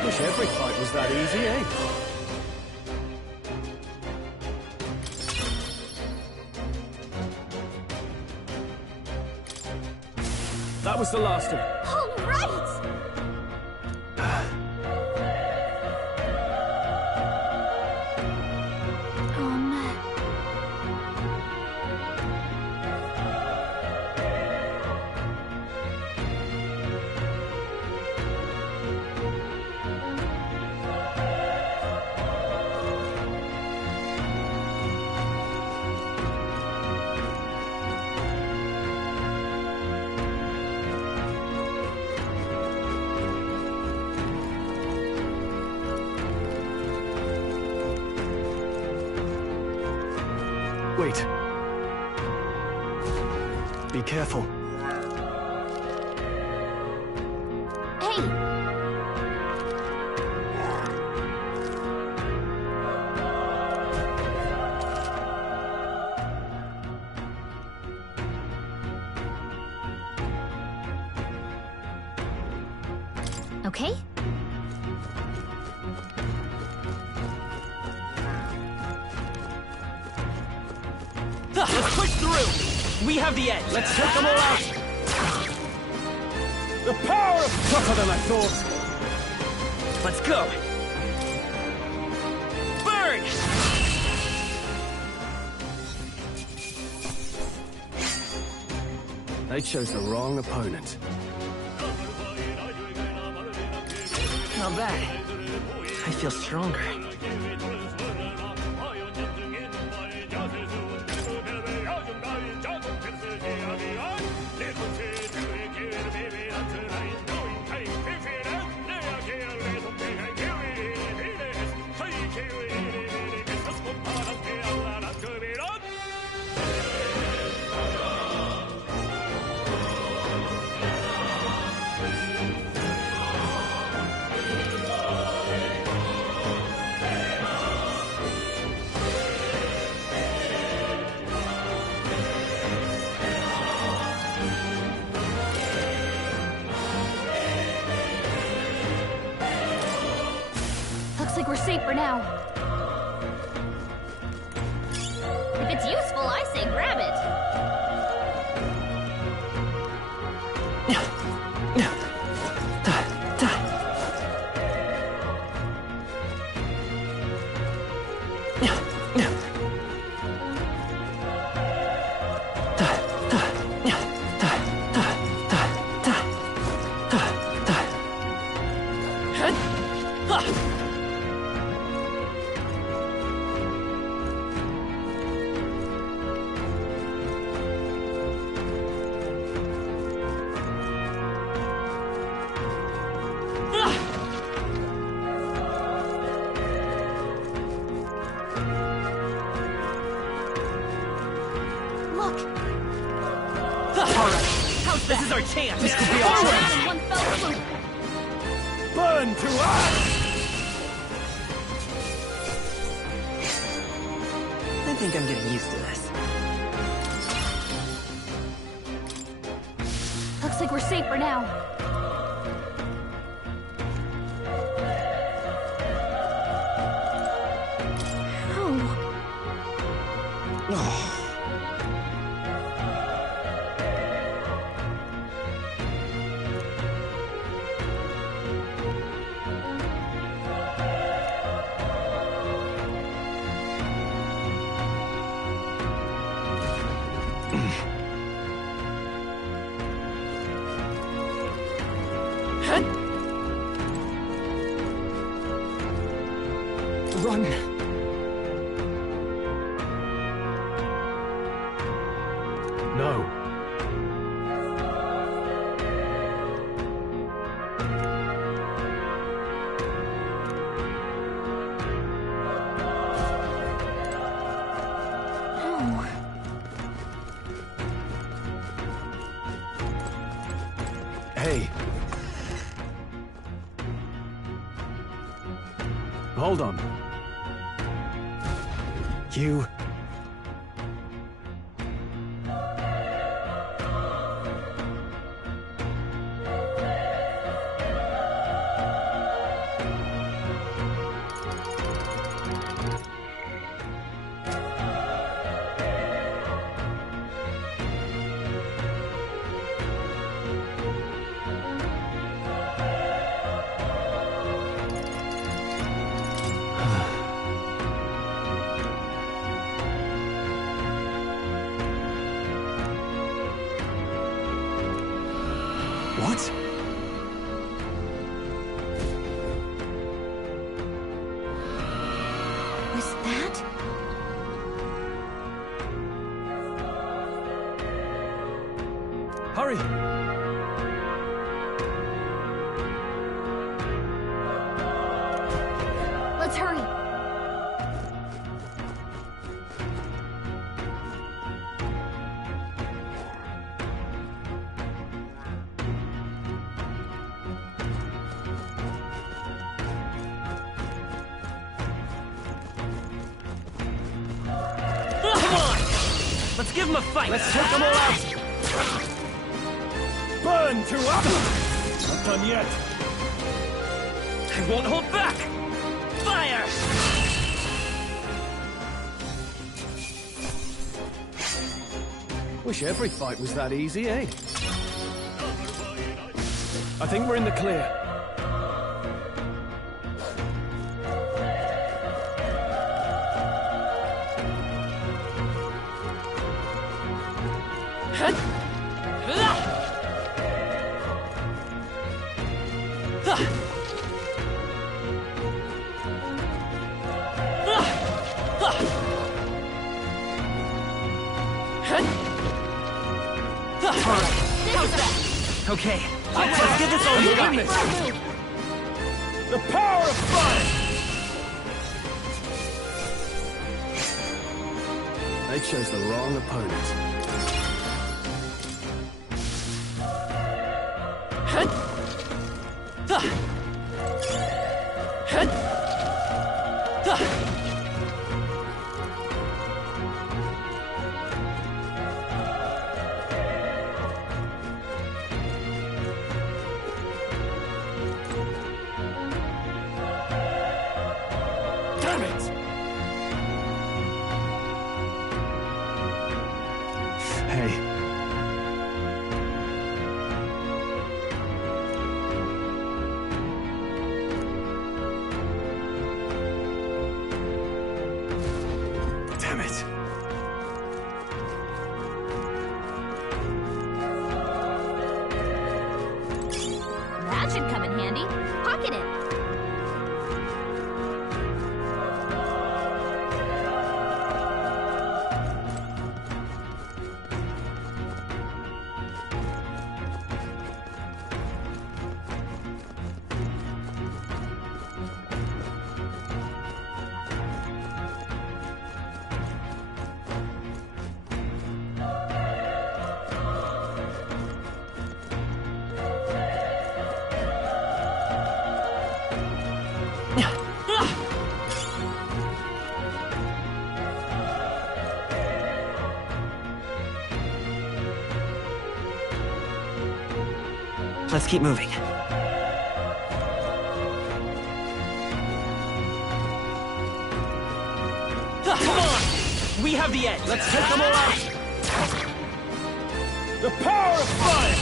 Wish every fight was that easy, eh? That was the last of it. All right! Wait. Be careful. Hey! Okay? Let's push through! We have the edge! Let's take them all out! The power is tougher than I thought! Let's go! Burn! They chose the wrong opponent. Not bad. I feel stronger. Looks like we're safe for now. This is our chance! This could be our chance! Burn to us! I think I'm getting used to this. Looks like we're safe for now. Run! No. Hey. Hold on. You... What? Was that? Hurry! Let's hurry! Let's give them a fight! Let's take them all out! Burn to us! Not done yet! I won't hold back! Fire! Wish every fight was that easy, eh? I think we're in the clear. Okay, let's get this all done. The power of fire! They chose the wrong opponent. Damn it! Hey. Let's keep moving. Come on! We have the edge! Let's take them all out! The power of fire!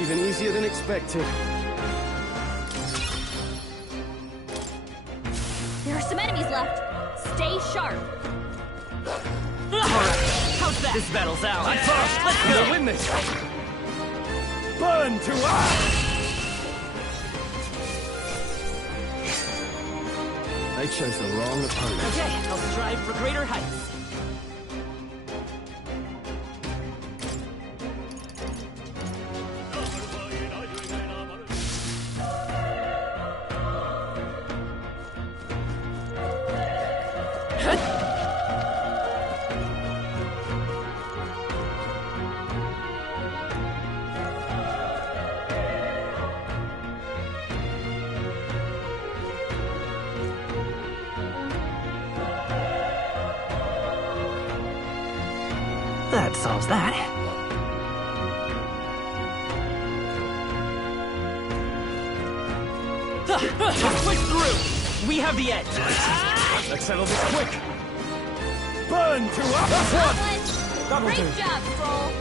Even easier than expected. There are some enemies left. Stay sharp. Alright, how's that? This battle's out. I'm first! Let's go! We'll win this! Burn to ash! I chose the wrong opponent. Okay, I'll strive for greater heights. That solves that. Push through! We have the edge! Let's settle this quick! Burn to up! That's one! That'll Great do. job, Stroll!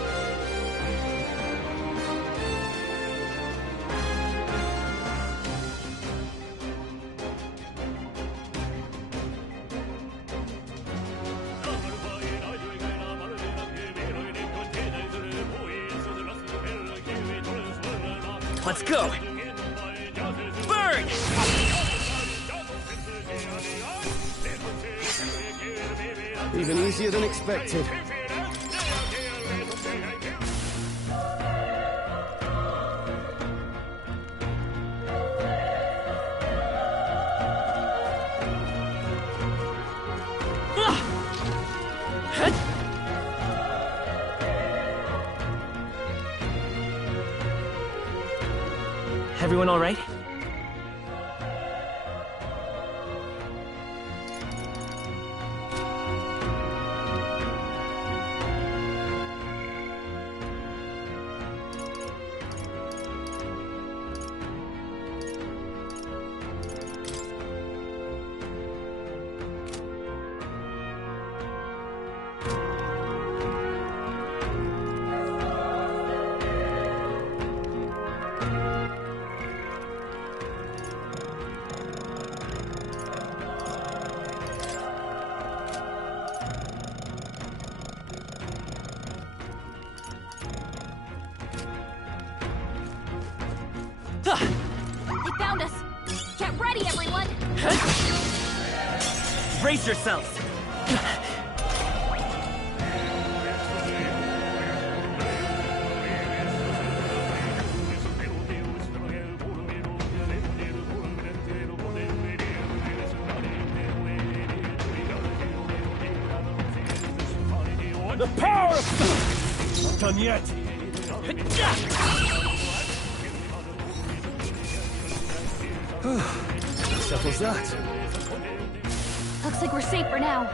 Let's go! Burn! Even easier than expected. Everyone all right? They found us! Get ready, everyone! Brace yourselves! The power of... Not done yet! Settles that. Looks like we're safe for now.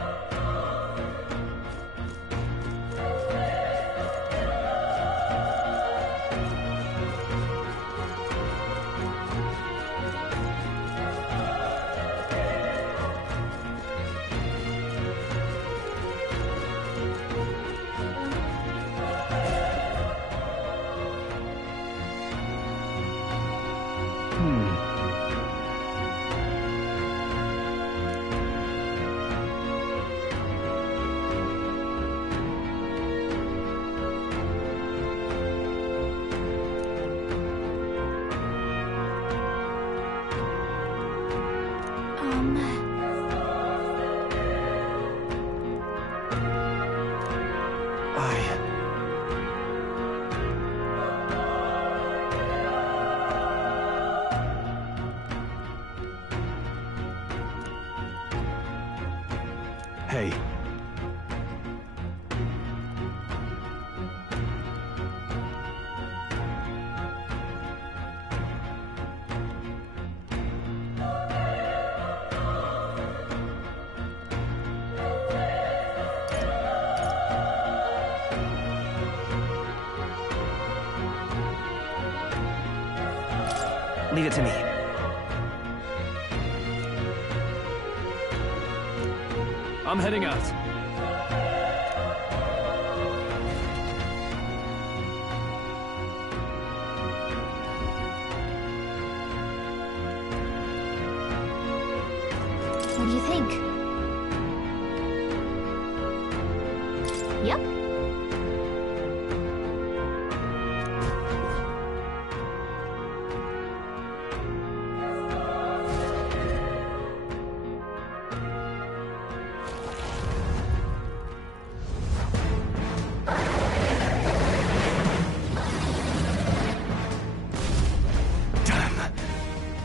Leave it to me. I'm heading out. What do you think? Yep.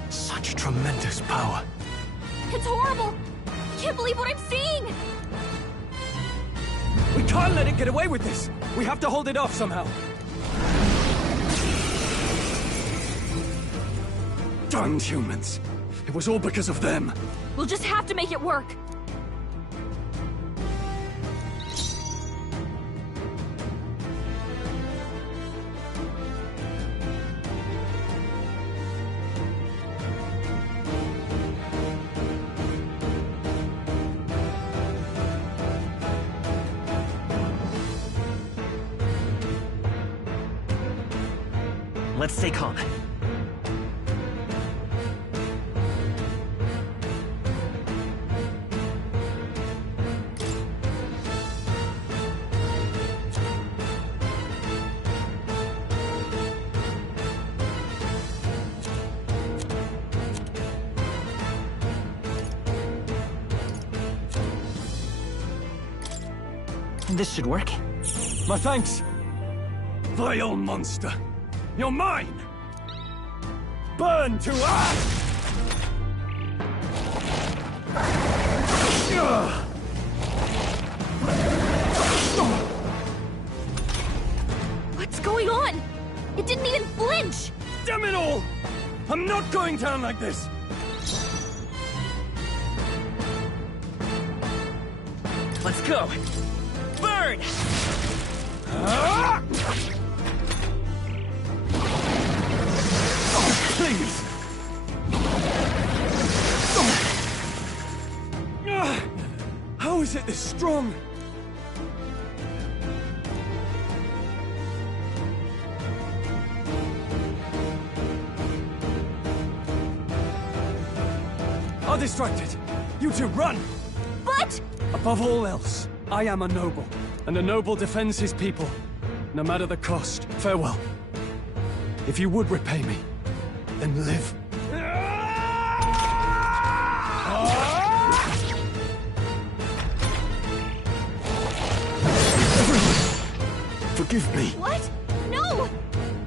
Such tremendous power. It's horrible! I can't believe what I'm seeing! We can't let it get away with this! We have to hold it off somehow. Darned humans. It was all because of them. We'll just have to make it work! Let's stay calm. This should work. My thanks! Vile monster! You're mine! Burn to ash! What's going on? It didn't even flinch! Damn it all! I'm not going down like this! Let's go! Burn! Please! How is it this strong? I'll distract it. You two run! But... Above all else, I am a noble, and a noble defends his people, no matter the cost. Farewell. If you would repay me, then live. Forgive me. What? No!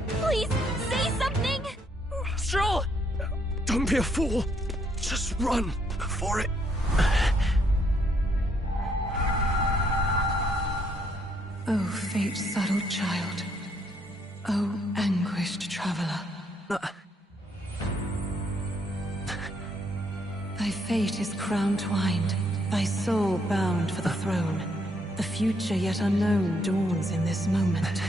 Please, say something! Stroll! Don't be a fool. Just run before it... Oh, fate-saddled child. Oh, anguished traveler. Thy fate is crown-twined, thy soul bound for the throne. The future yet unknown dawns in this moment.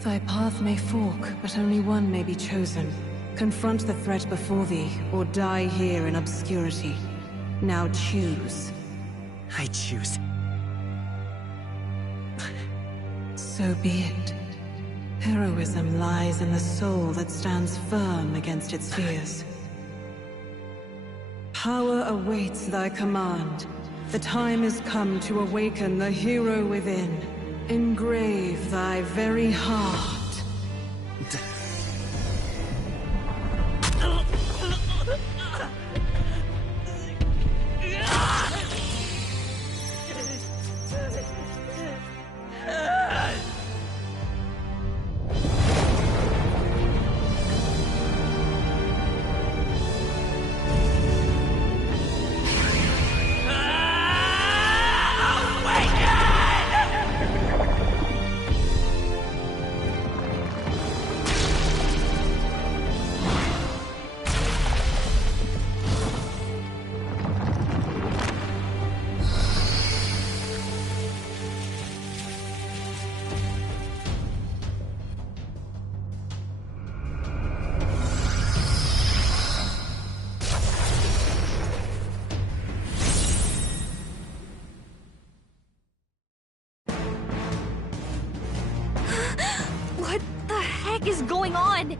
Thy path may fork, but only one may be chosen. Confront the threat before thee, or die here in obscurity. Now choose. I choose. So be it. Heroism lies in the soul that stands firm against its fears. Power awaits thy command. The time is come to awaken the hero within. Engrave thy very heart. is going on?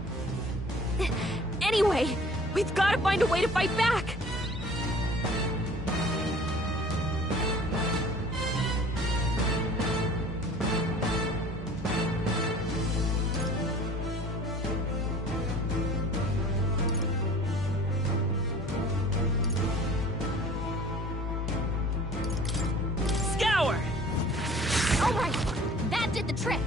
Anyway, we've got to find a way to fight back! Scour! Alright, that did the trick!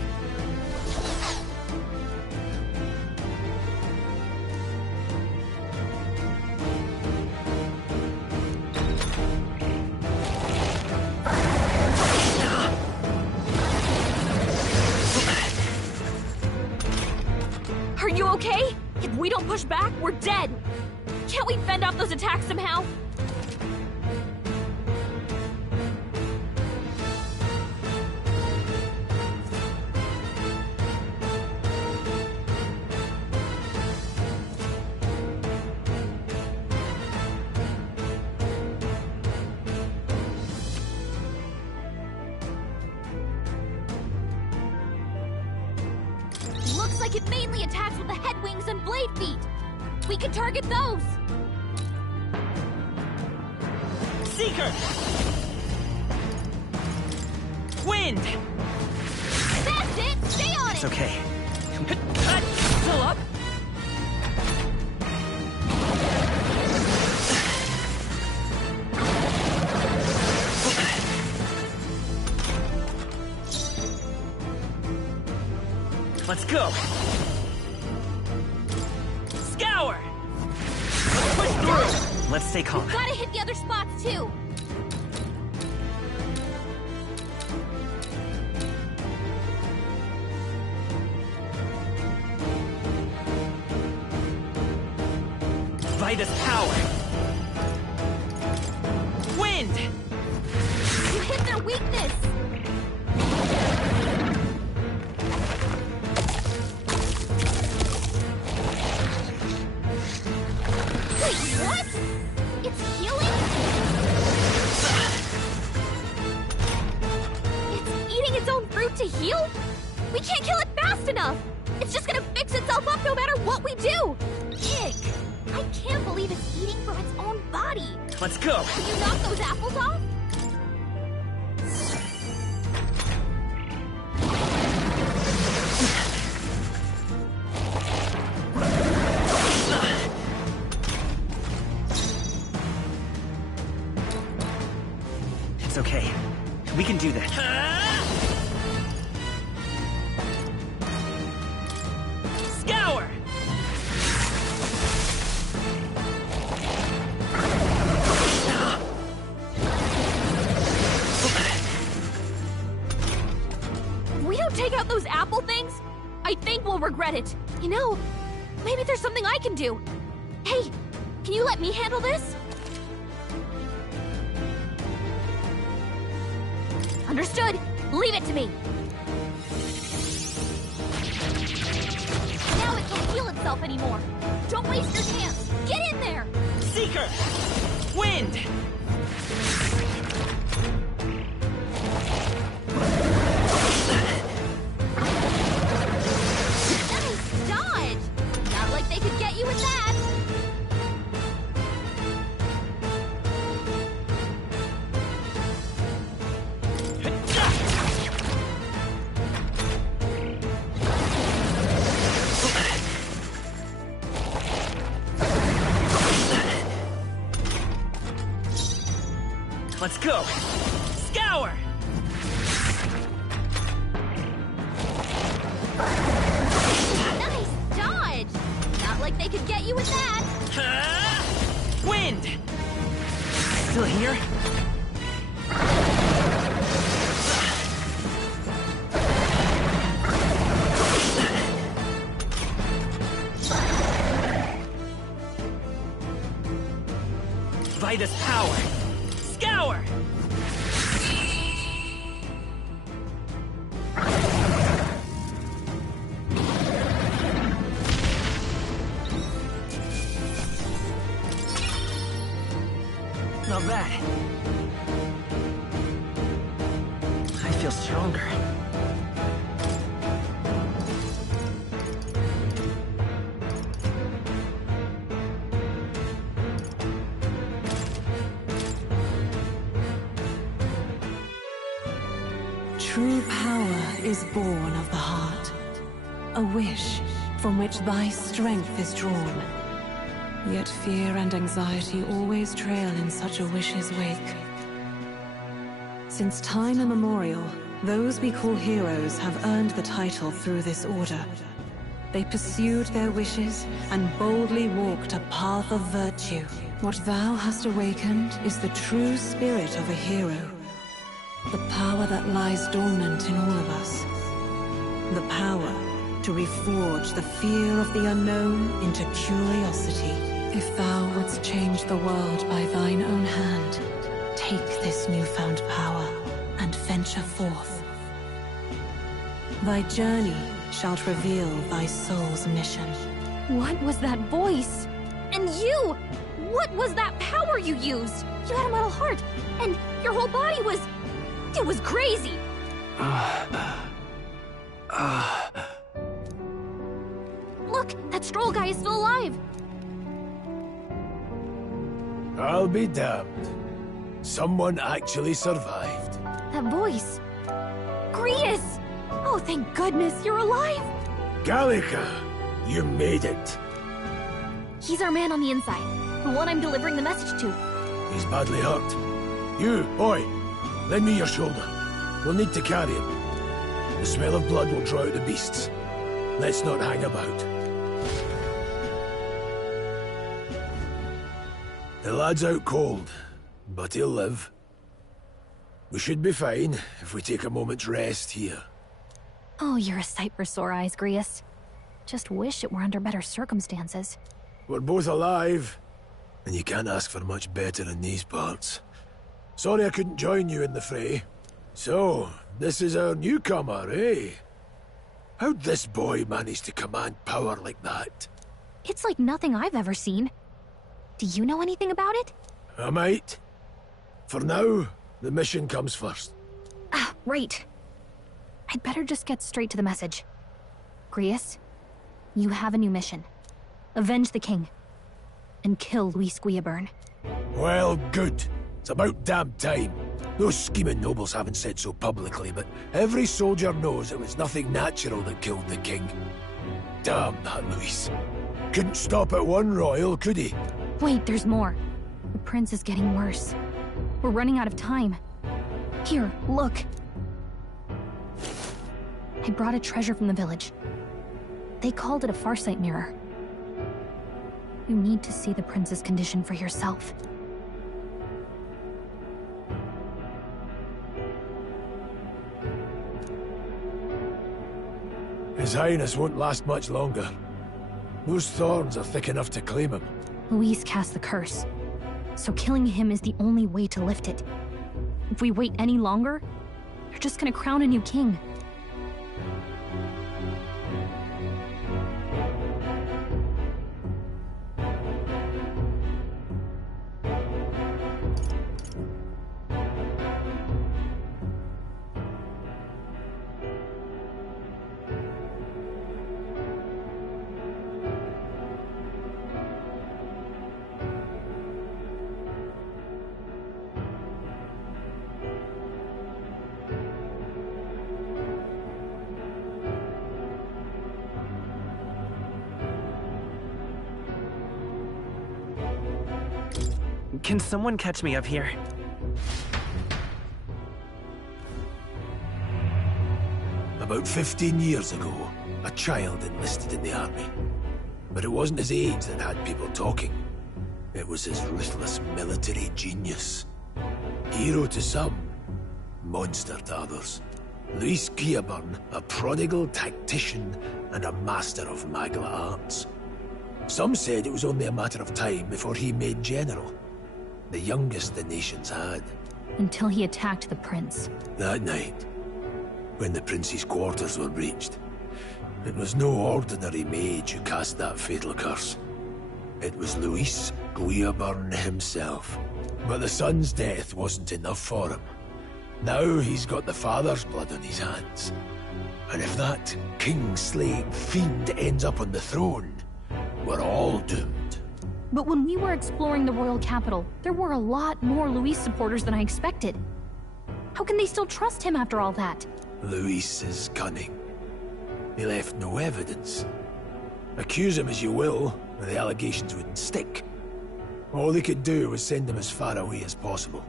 Are you okay? If we don't push back, we're dead! Can't we fend off those attacks somehow? Looks like it mainly attacks with the head wings and blade feet. We can target those. Seeker! Wind! That's it! Stay on It's it! okay. Still up? Let's go! Scour! Let's push through! Let's stay calm. We've gotta hit the other spots too. Vitus power! Wind! You hit their weakness. Wait, what? It's healing? It's eating its own fruit to heal? We can't kill it fast enough! It's just gonna fix itself up no matter what we do! Ick! I can't believe it's eating from its own body! Let's go! Can you knock those apples off? It's okay. We can do that. Scour! If we don't take out those apple things, I think we'll regret it. You know, maybe there's something I can do. Hey, can you let me handle this? Understood. Leave it to me. Now it can't heal itself anymore. Don't waste your chance. Get in there. Seeker! Wind! Nice dodge. Not like they could get you with that. Let's go! Scour! Nice dodge. Not like they could get you with that. Wind! Still here? Vitus power! Scour! Not bad. I feel stronger. True power is born of the heart. A wish from which thy strength is drawn. Yet fear and anxiety always trail in such a wish's wake. Since time immemorial, those we call heroes have earned the title through this order. They pursued their wishes and boldly walked a path of virtue. What thou hast awakened is the true spirit of a hero. The power that lies dormant in all of us. The power to reforge the fear of the unknown into curiosity. If thou wouldst change the world by thine own hand, take this newfound power and venture forth. Thy journey shalt reveal thy soul's mission. What was that voice? And you! What was that power you used? You had a metal heart, and your whole body was... It was crazy! Look, that Stroll guy is still alive! I'll be damned. Someone actually survived. That voice... Grius! Oh, thank goodness, you're alive! Gallica, you made it. He's our man on the inside, the one I'm delivering the message to. He's badly hurt. You, boy, lend me your shoulder. We'll need to carry him. The smell of blood will draw out the beasts. Let's not hang about. The lad's out cold, but he'll live. We should be fine if we take a moment's rest here. Oh, you're a sight for sore eyes, Grius. Just wish it were under better circumstances. We're both alive, and you can't ask for much better in these parts. Sorry I couldn't join you in the fray. So, this is our newcomer, eh? How'd this boy manage to command power like that? It's like nothing I've ever seen. Do you know anything about it? I might. For now, the mission comes first. Ah, right. I'd better just get straight to the message. Grius, you have a new mission. Avenge the king. And kill Luis Guillaburn. Well, good. It's about damn time. Those scheming nobles haven't said so publicly, but every soldier knows it was nothing natural that killed the king. Damn that Luis. Couldn't stop at one royal, could he? Wait, there's more. The prince is getting worse. We're running out of time. Here, look. I brought a treasure from the village. They called it a Farsight mirror. You need to see the prince's condition for yourself. His Highness won't last much longer. Those thorns are thick enough to claim him. Luis cast the curse, so killing him is the only way to lift it. If we wait any longer, they're just gonna crown a new king. Can someone catch me up here? About 15 years ago, a child enlisted in the army. But it wasn't his age that had people talking. It was his ruthless military genius. Hero to some, monster to others. Luis Guillaburn, a prodigal tactician and a master of Magla arts. Some said it was only a matter of time before he made general. The youngest the nations had. Until he attacked the prince. That night, when the prince's quarters were breached, it was no ordinary mage who cast that fatal curse. It was Luis Guillaburn himself. But the son's death wasn't enough for him. Now he's got the father's blood on his hands. And if that king-slaying fiend ends up on the throne, we're all doomed. But when we were exploring the royal capital, there were a lot more Luis supporters than I expected. How can they still trust him after all that? Luis is cunning. He left no evidence. Accuse him as you will, the allegations wouldn't stick. All they could do was send him as far away as possible.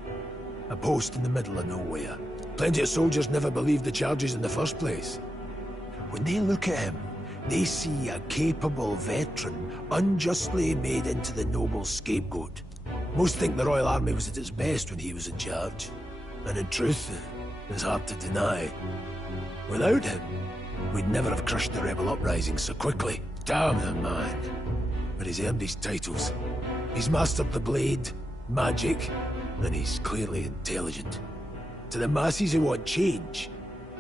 A post in the middle of nowhere. Plenty of soldiers never believed the charges in the first place. When they look at him, they see a capable veteran unjustly made into the noble scapegoat. Most think the Royal Army was at its best when he was in charge. And in truth, it's hard to deny. Without him, we'd never have crushed the rebel uprising so quickly. Damn the man. But he's earned his titles. He's mastered the blade, magic, and he's clearly intelligent. To the masses who want change,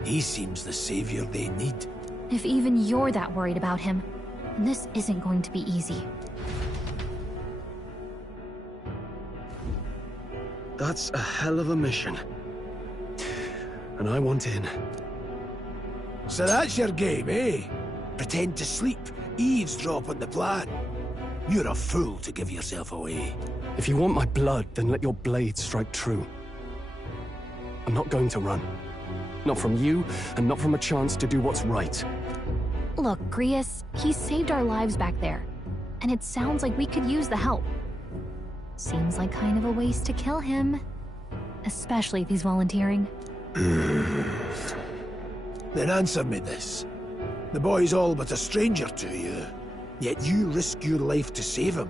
he seems the savior they need. If even you're that worried about him, this isn't going to be easy. That's a hell of a mission. And I want in. So that's your game, eh? Pretend to sleep, eavesdrop on the plan. You're a fool to give yourself away. If you want my blood, then let your blade strike true. I'm not going to run. Not from you, and not from a chance to do what's right. Look, Grius, he saved our lives back there. And it sounds like we could use the help. Seems like kind of a waste to kill him. Especially if he's volunteering. Then answer me this. The boy's all but a stranger to you, yet you risk your life to save him.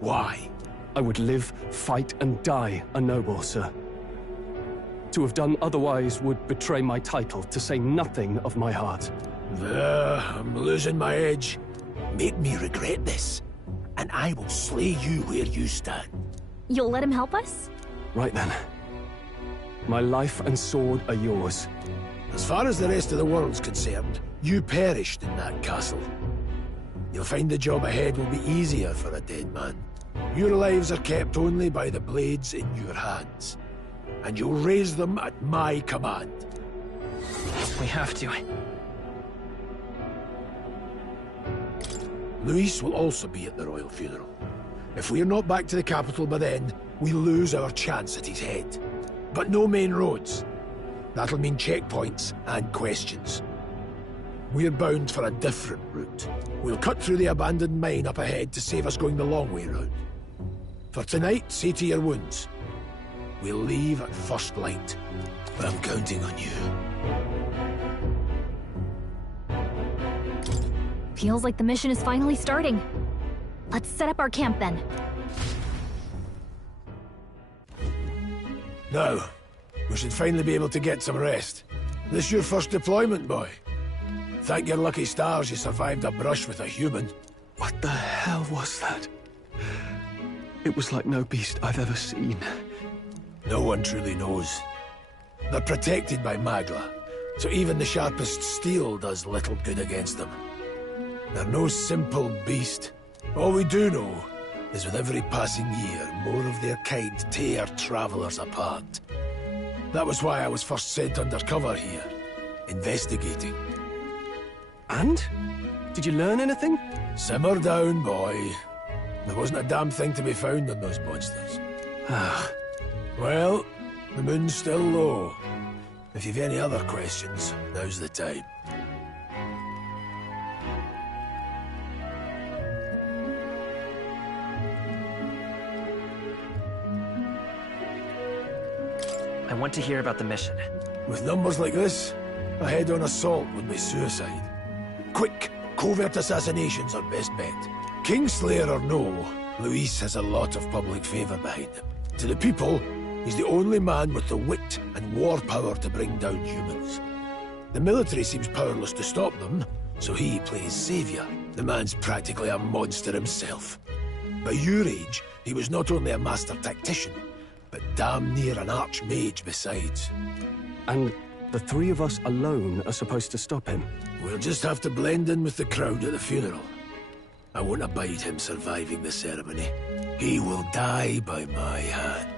Why? I would live, fight, and die a noble, sir. To have done otherwise would betray my title, to say nothing of my heart. I'm losing my edge. Make me regret this, and I will slay you where you stand. You'll let him help us? Right then. My life and sword are yours. As far as the rest of the world's concerned, you perished in that castle. You'll find the job ahead will be easier for a dead man. Your lives are kept only by the blades in your hands. And you'll raise them at my command. We have to. Luis will also be at the royal funeral. If we're not back to the capital by then, we lose our chance at his head. But no main roads. That'll mean checkpoints and questions. We're bound for a different route. We'll cut through the abandoned mine up ahead to save us going the long way round. For tonight, see to your wounds. We'll leave at first light. I'm counting on you. Feels like the mission is finally starting. Let's set up our camp then. Now, we should finally be able to get some rest. This your first deployment, boy? Thank your lucky stars you survived a brush with a human. What the hell was that? It was like no beast I've ever seen. No one truly knows. They're protected by Magla, so even the sharpest steel does little good against them. They're no simple beast. All we do know is with every passing year, more of their kind tear travelers apart. That was why I was first sent undercover here, investigating. And? Did you learn anything? Simmer down, boy. There wasn't a damn thing to be found on those monsters. Well, the moon's still low. If you've any other questions, now's the time. I want to hear about the mission. With numbers like this, a head-on assault would be suicide. Quick, covert assassinations are best bet. Kingslayer or no, Luis has a lot of public favor behind him. To the people, he's the only man with the wit and war power to bring down humans. The military seems powerless to stop them, so he plays savior. The man's practically a monster himself. By your age, he was not only a master tactician, but damn near an archmage besides. And the three of us alone are supposed to stop him? We'll just have to blend in with the crowd at the funeral. I won't abide him surviving the ceremony. He will die by my hand.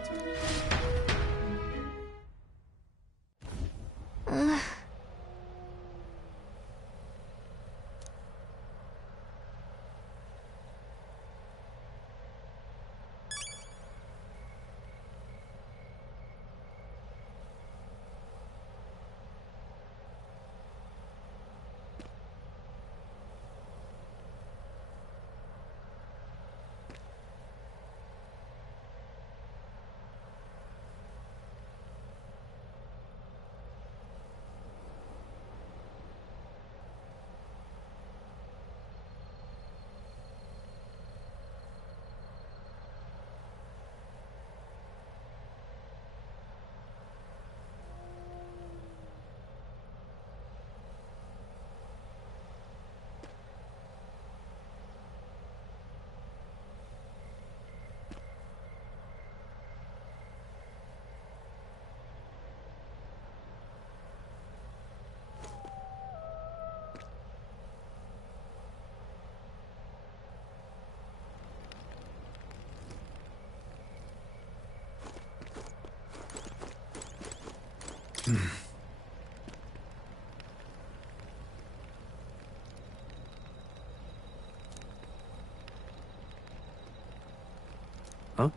Huh?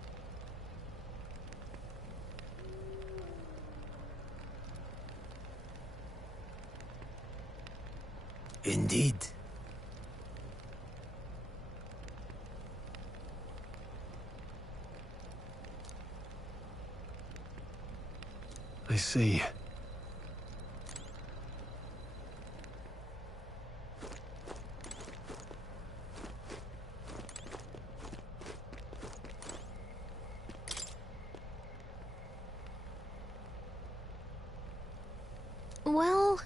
Indeed. I see. Well...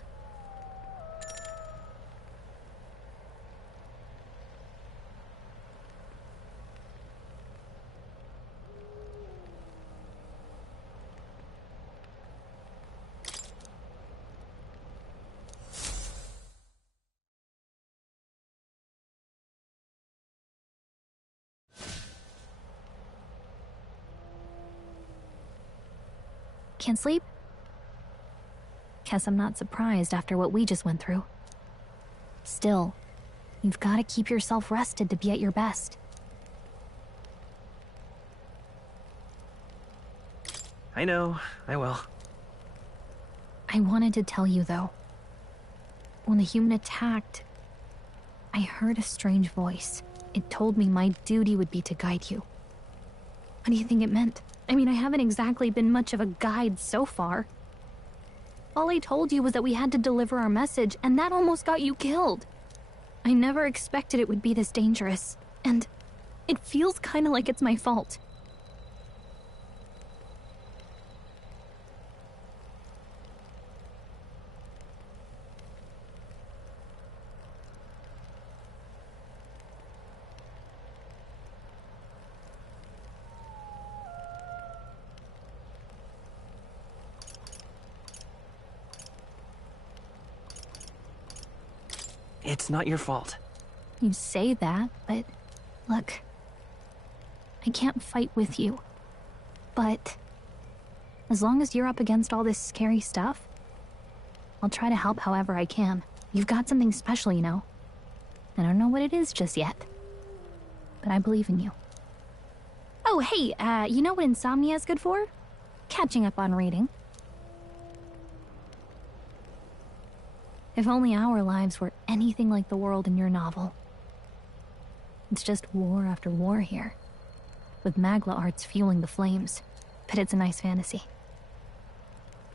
Can't sleep? Guess I'm not surprised after what we just went through. Still, you've got to keep yourself rested to be at your best. I know, I will. I wanted to tell you, though. When the human attacked, I heard a strange voice. It told me my duty would be to guide you. What do you think it meant? I mean, I haven't exactly been much of a guide so far. All I told you was that we had to deliver our message, and that almost got you killed. I never expected it would be this dangerous, and it feels kind of like it's my fault. It's not your fault. You say that, but look, I can't fight with you. But as long as you're up against all this scary stuff, I'll try to help however I can. You've got something special, you know. I don't know what it is just yet, but I believe in you. Oh, hey, you know what insomnia is good for? Catching up on reading. If only our lives were anything like the world in your novel. It's just war after war here, with Magla arts fueling the flames, but it's a nice fantasy.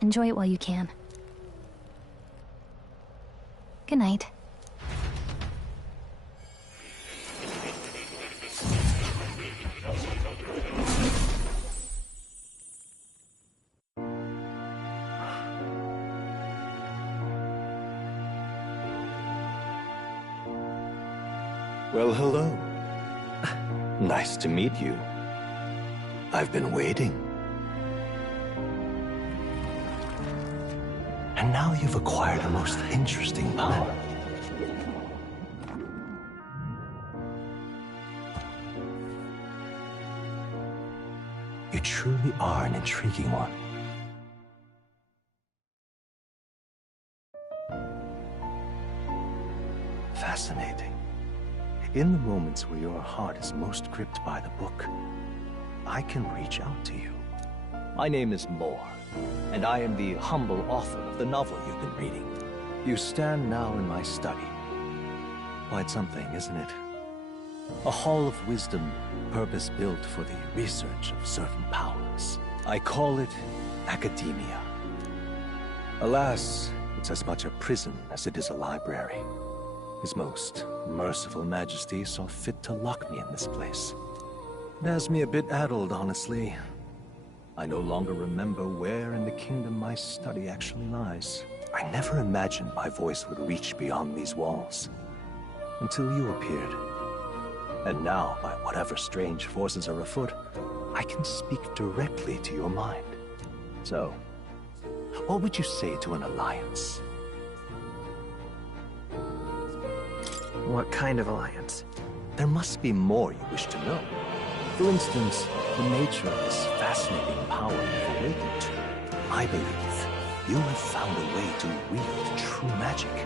Enjoy it while you can. Good night. Well, hello. Nice to meet you. I've been waiting. And now you've acquired a most interesting power. You truly are an intriguing one. Fascinating. In the moments where your heart is most gripped by the book, I can reach out to you. My name is Moore, and I am the humble author of the novel you've been reading. You stand now in my study. Quite something, isn't it? A hall of wisdom, purpose-built for the research of certain powers. I call it academia. Alas, it's as much a prison as it is a library. His most merciful majesty saw fit to lock me in this place. It has me a bit addled, honestly. I no longer remember where in the kingdom my study actually lies. I never imagined my voice would reach beyond these walls. Until you appeared. And now, by whatever strange forces are afoot, I can speak directly to your mind. So, what would you say to an alliance? What kind of alliance? There must be more you wish to know. For instance, the nature of this fascinating power you've awakened. I believe you have found a way to wield true magic.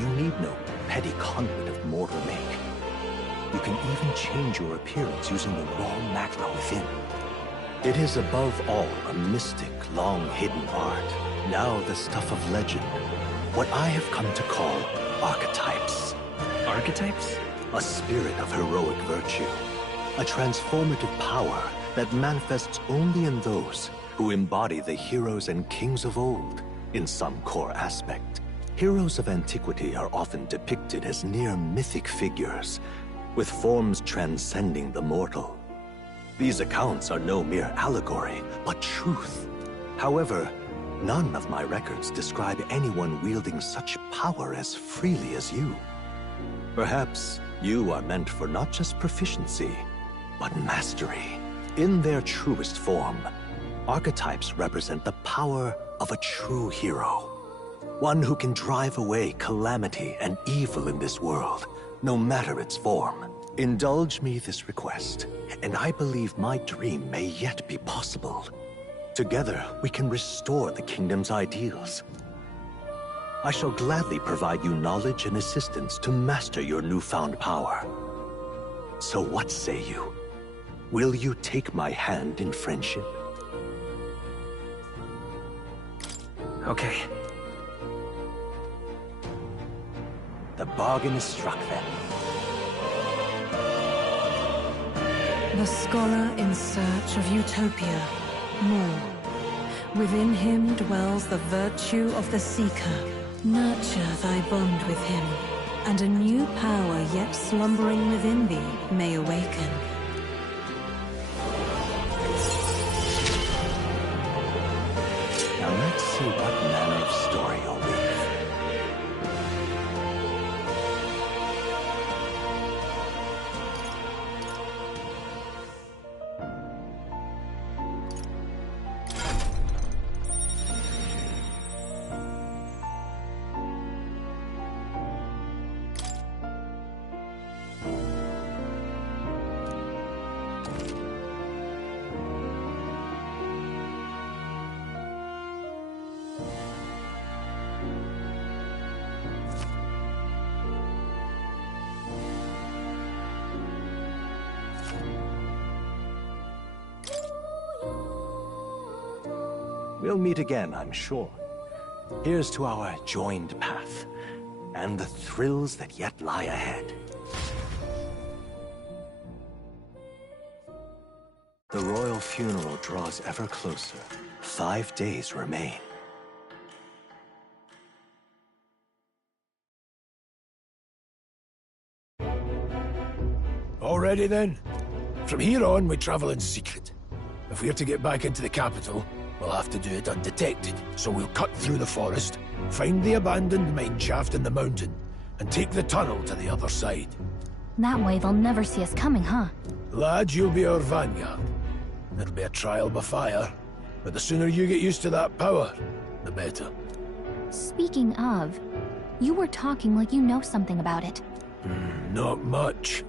You need no petty conduit of mortal make. You can even change your appearance using the raw magma within. It is above all a mystic, long-hidden art, now the stuff of legend. What I have come to call archetypes. Archetypes? A spirit of heroic virtue. A transformative power that manifests only in those who embody the heroes and kings of old in some core aspect. Heroes of antiquity are often depicted as near mythic figures, with forms transcending the mortal. These accounts are no mere allegory, but truth. However, none of my records describe anyone wielding such power as freely as you. Perhaps you are meant for not just proficiency, but mastery. In their truest form, archetypes represent the power of a true hero. One who can drive away calamity and evil in this world, no matter its form. Indulge me this request, and I believe my dream may yet be possible. Together, we can restore the kingdom's ideals. I shall gladly provide you knowledge and assistance to master your newfound power. So what say you? Will you take my hand in friendship? Okay. The bargain is struck then. The scholar in search of utopia. More. Within him dwells the virtue of the seeker. Nurture thy bond with him, and a new power yet slumbering within thee may awaken. Now let's see what manner of story you'll weave. We'll meet again, I'm sure. Here's to our joined path, and the thrills that yet lie ahead. The royal funeral draws ever closer. 5 days remain. Already then? From here on, we travel in secret. If we're to get back into the capital, we'll have to do it undetected. So we'll cut through the forest, find the abandoned mine shaft in the mountain, and take the tunnel to the other side. That way they'll never see us coming, huh? Lad, you'll be our vanguard. It'll be a trial by fire, but the sooner you get used to that power, the better. Speaking of, you were talking like you know something about it. Not much.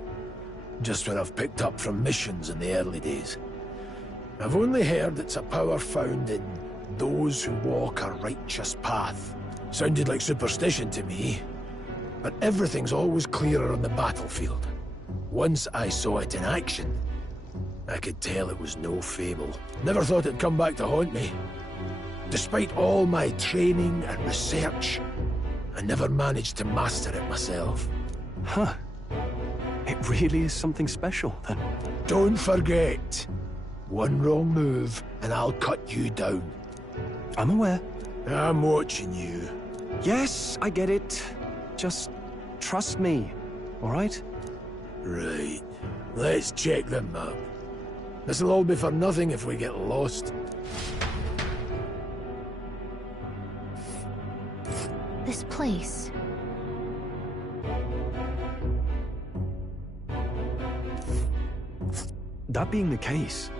Just what I've picked up from missions in the early days. I've only heard it's a power found in those who walk a righteous path. Sounded like superstition to me, but everything's always clearer on the battlefield. Once I saw it in action, I could tell it was no fable. Never thought it'd come back to haunt me. Despite all my training and research, I never managed to master it myself. Huh. It really is something special, then. Don't forget. One wrong move, and I'll cut you down. I'm aware. I'm watching you. Yes, I get it. Just trust me, all right? Right. Let's check the map. This'll all be for nothing if we get lost. This place. That being the case,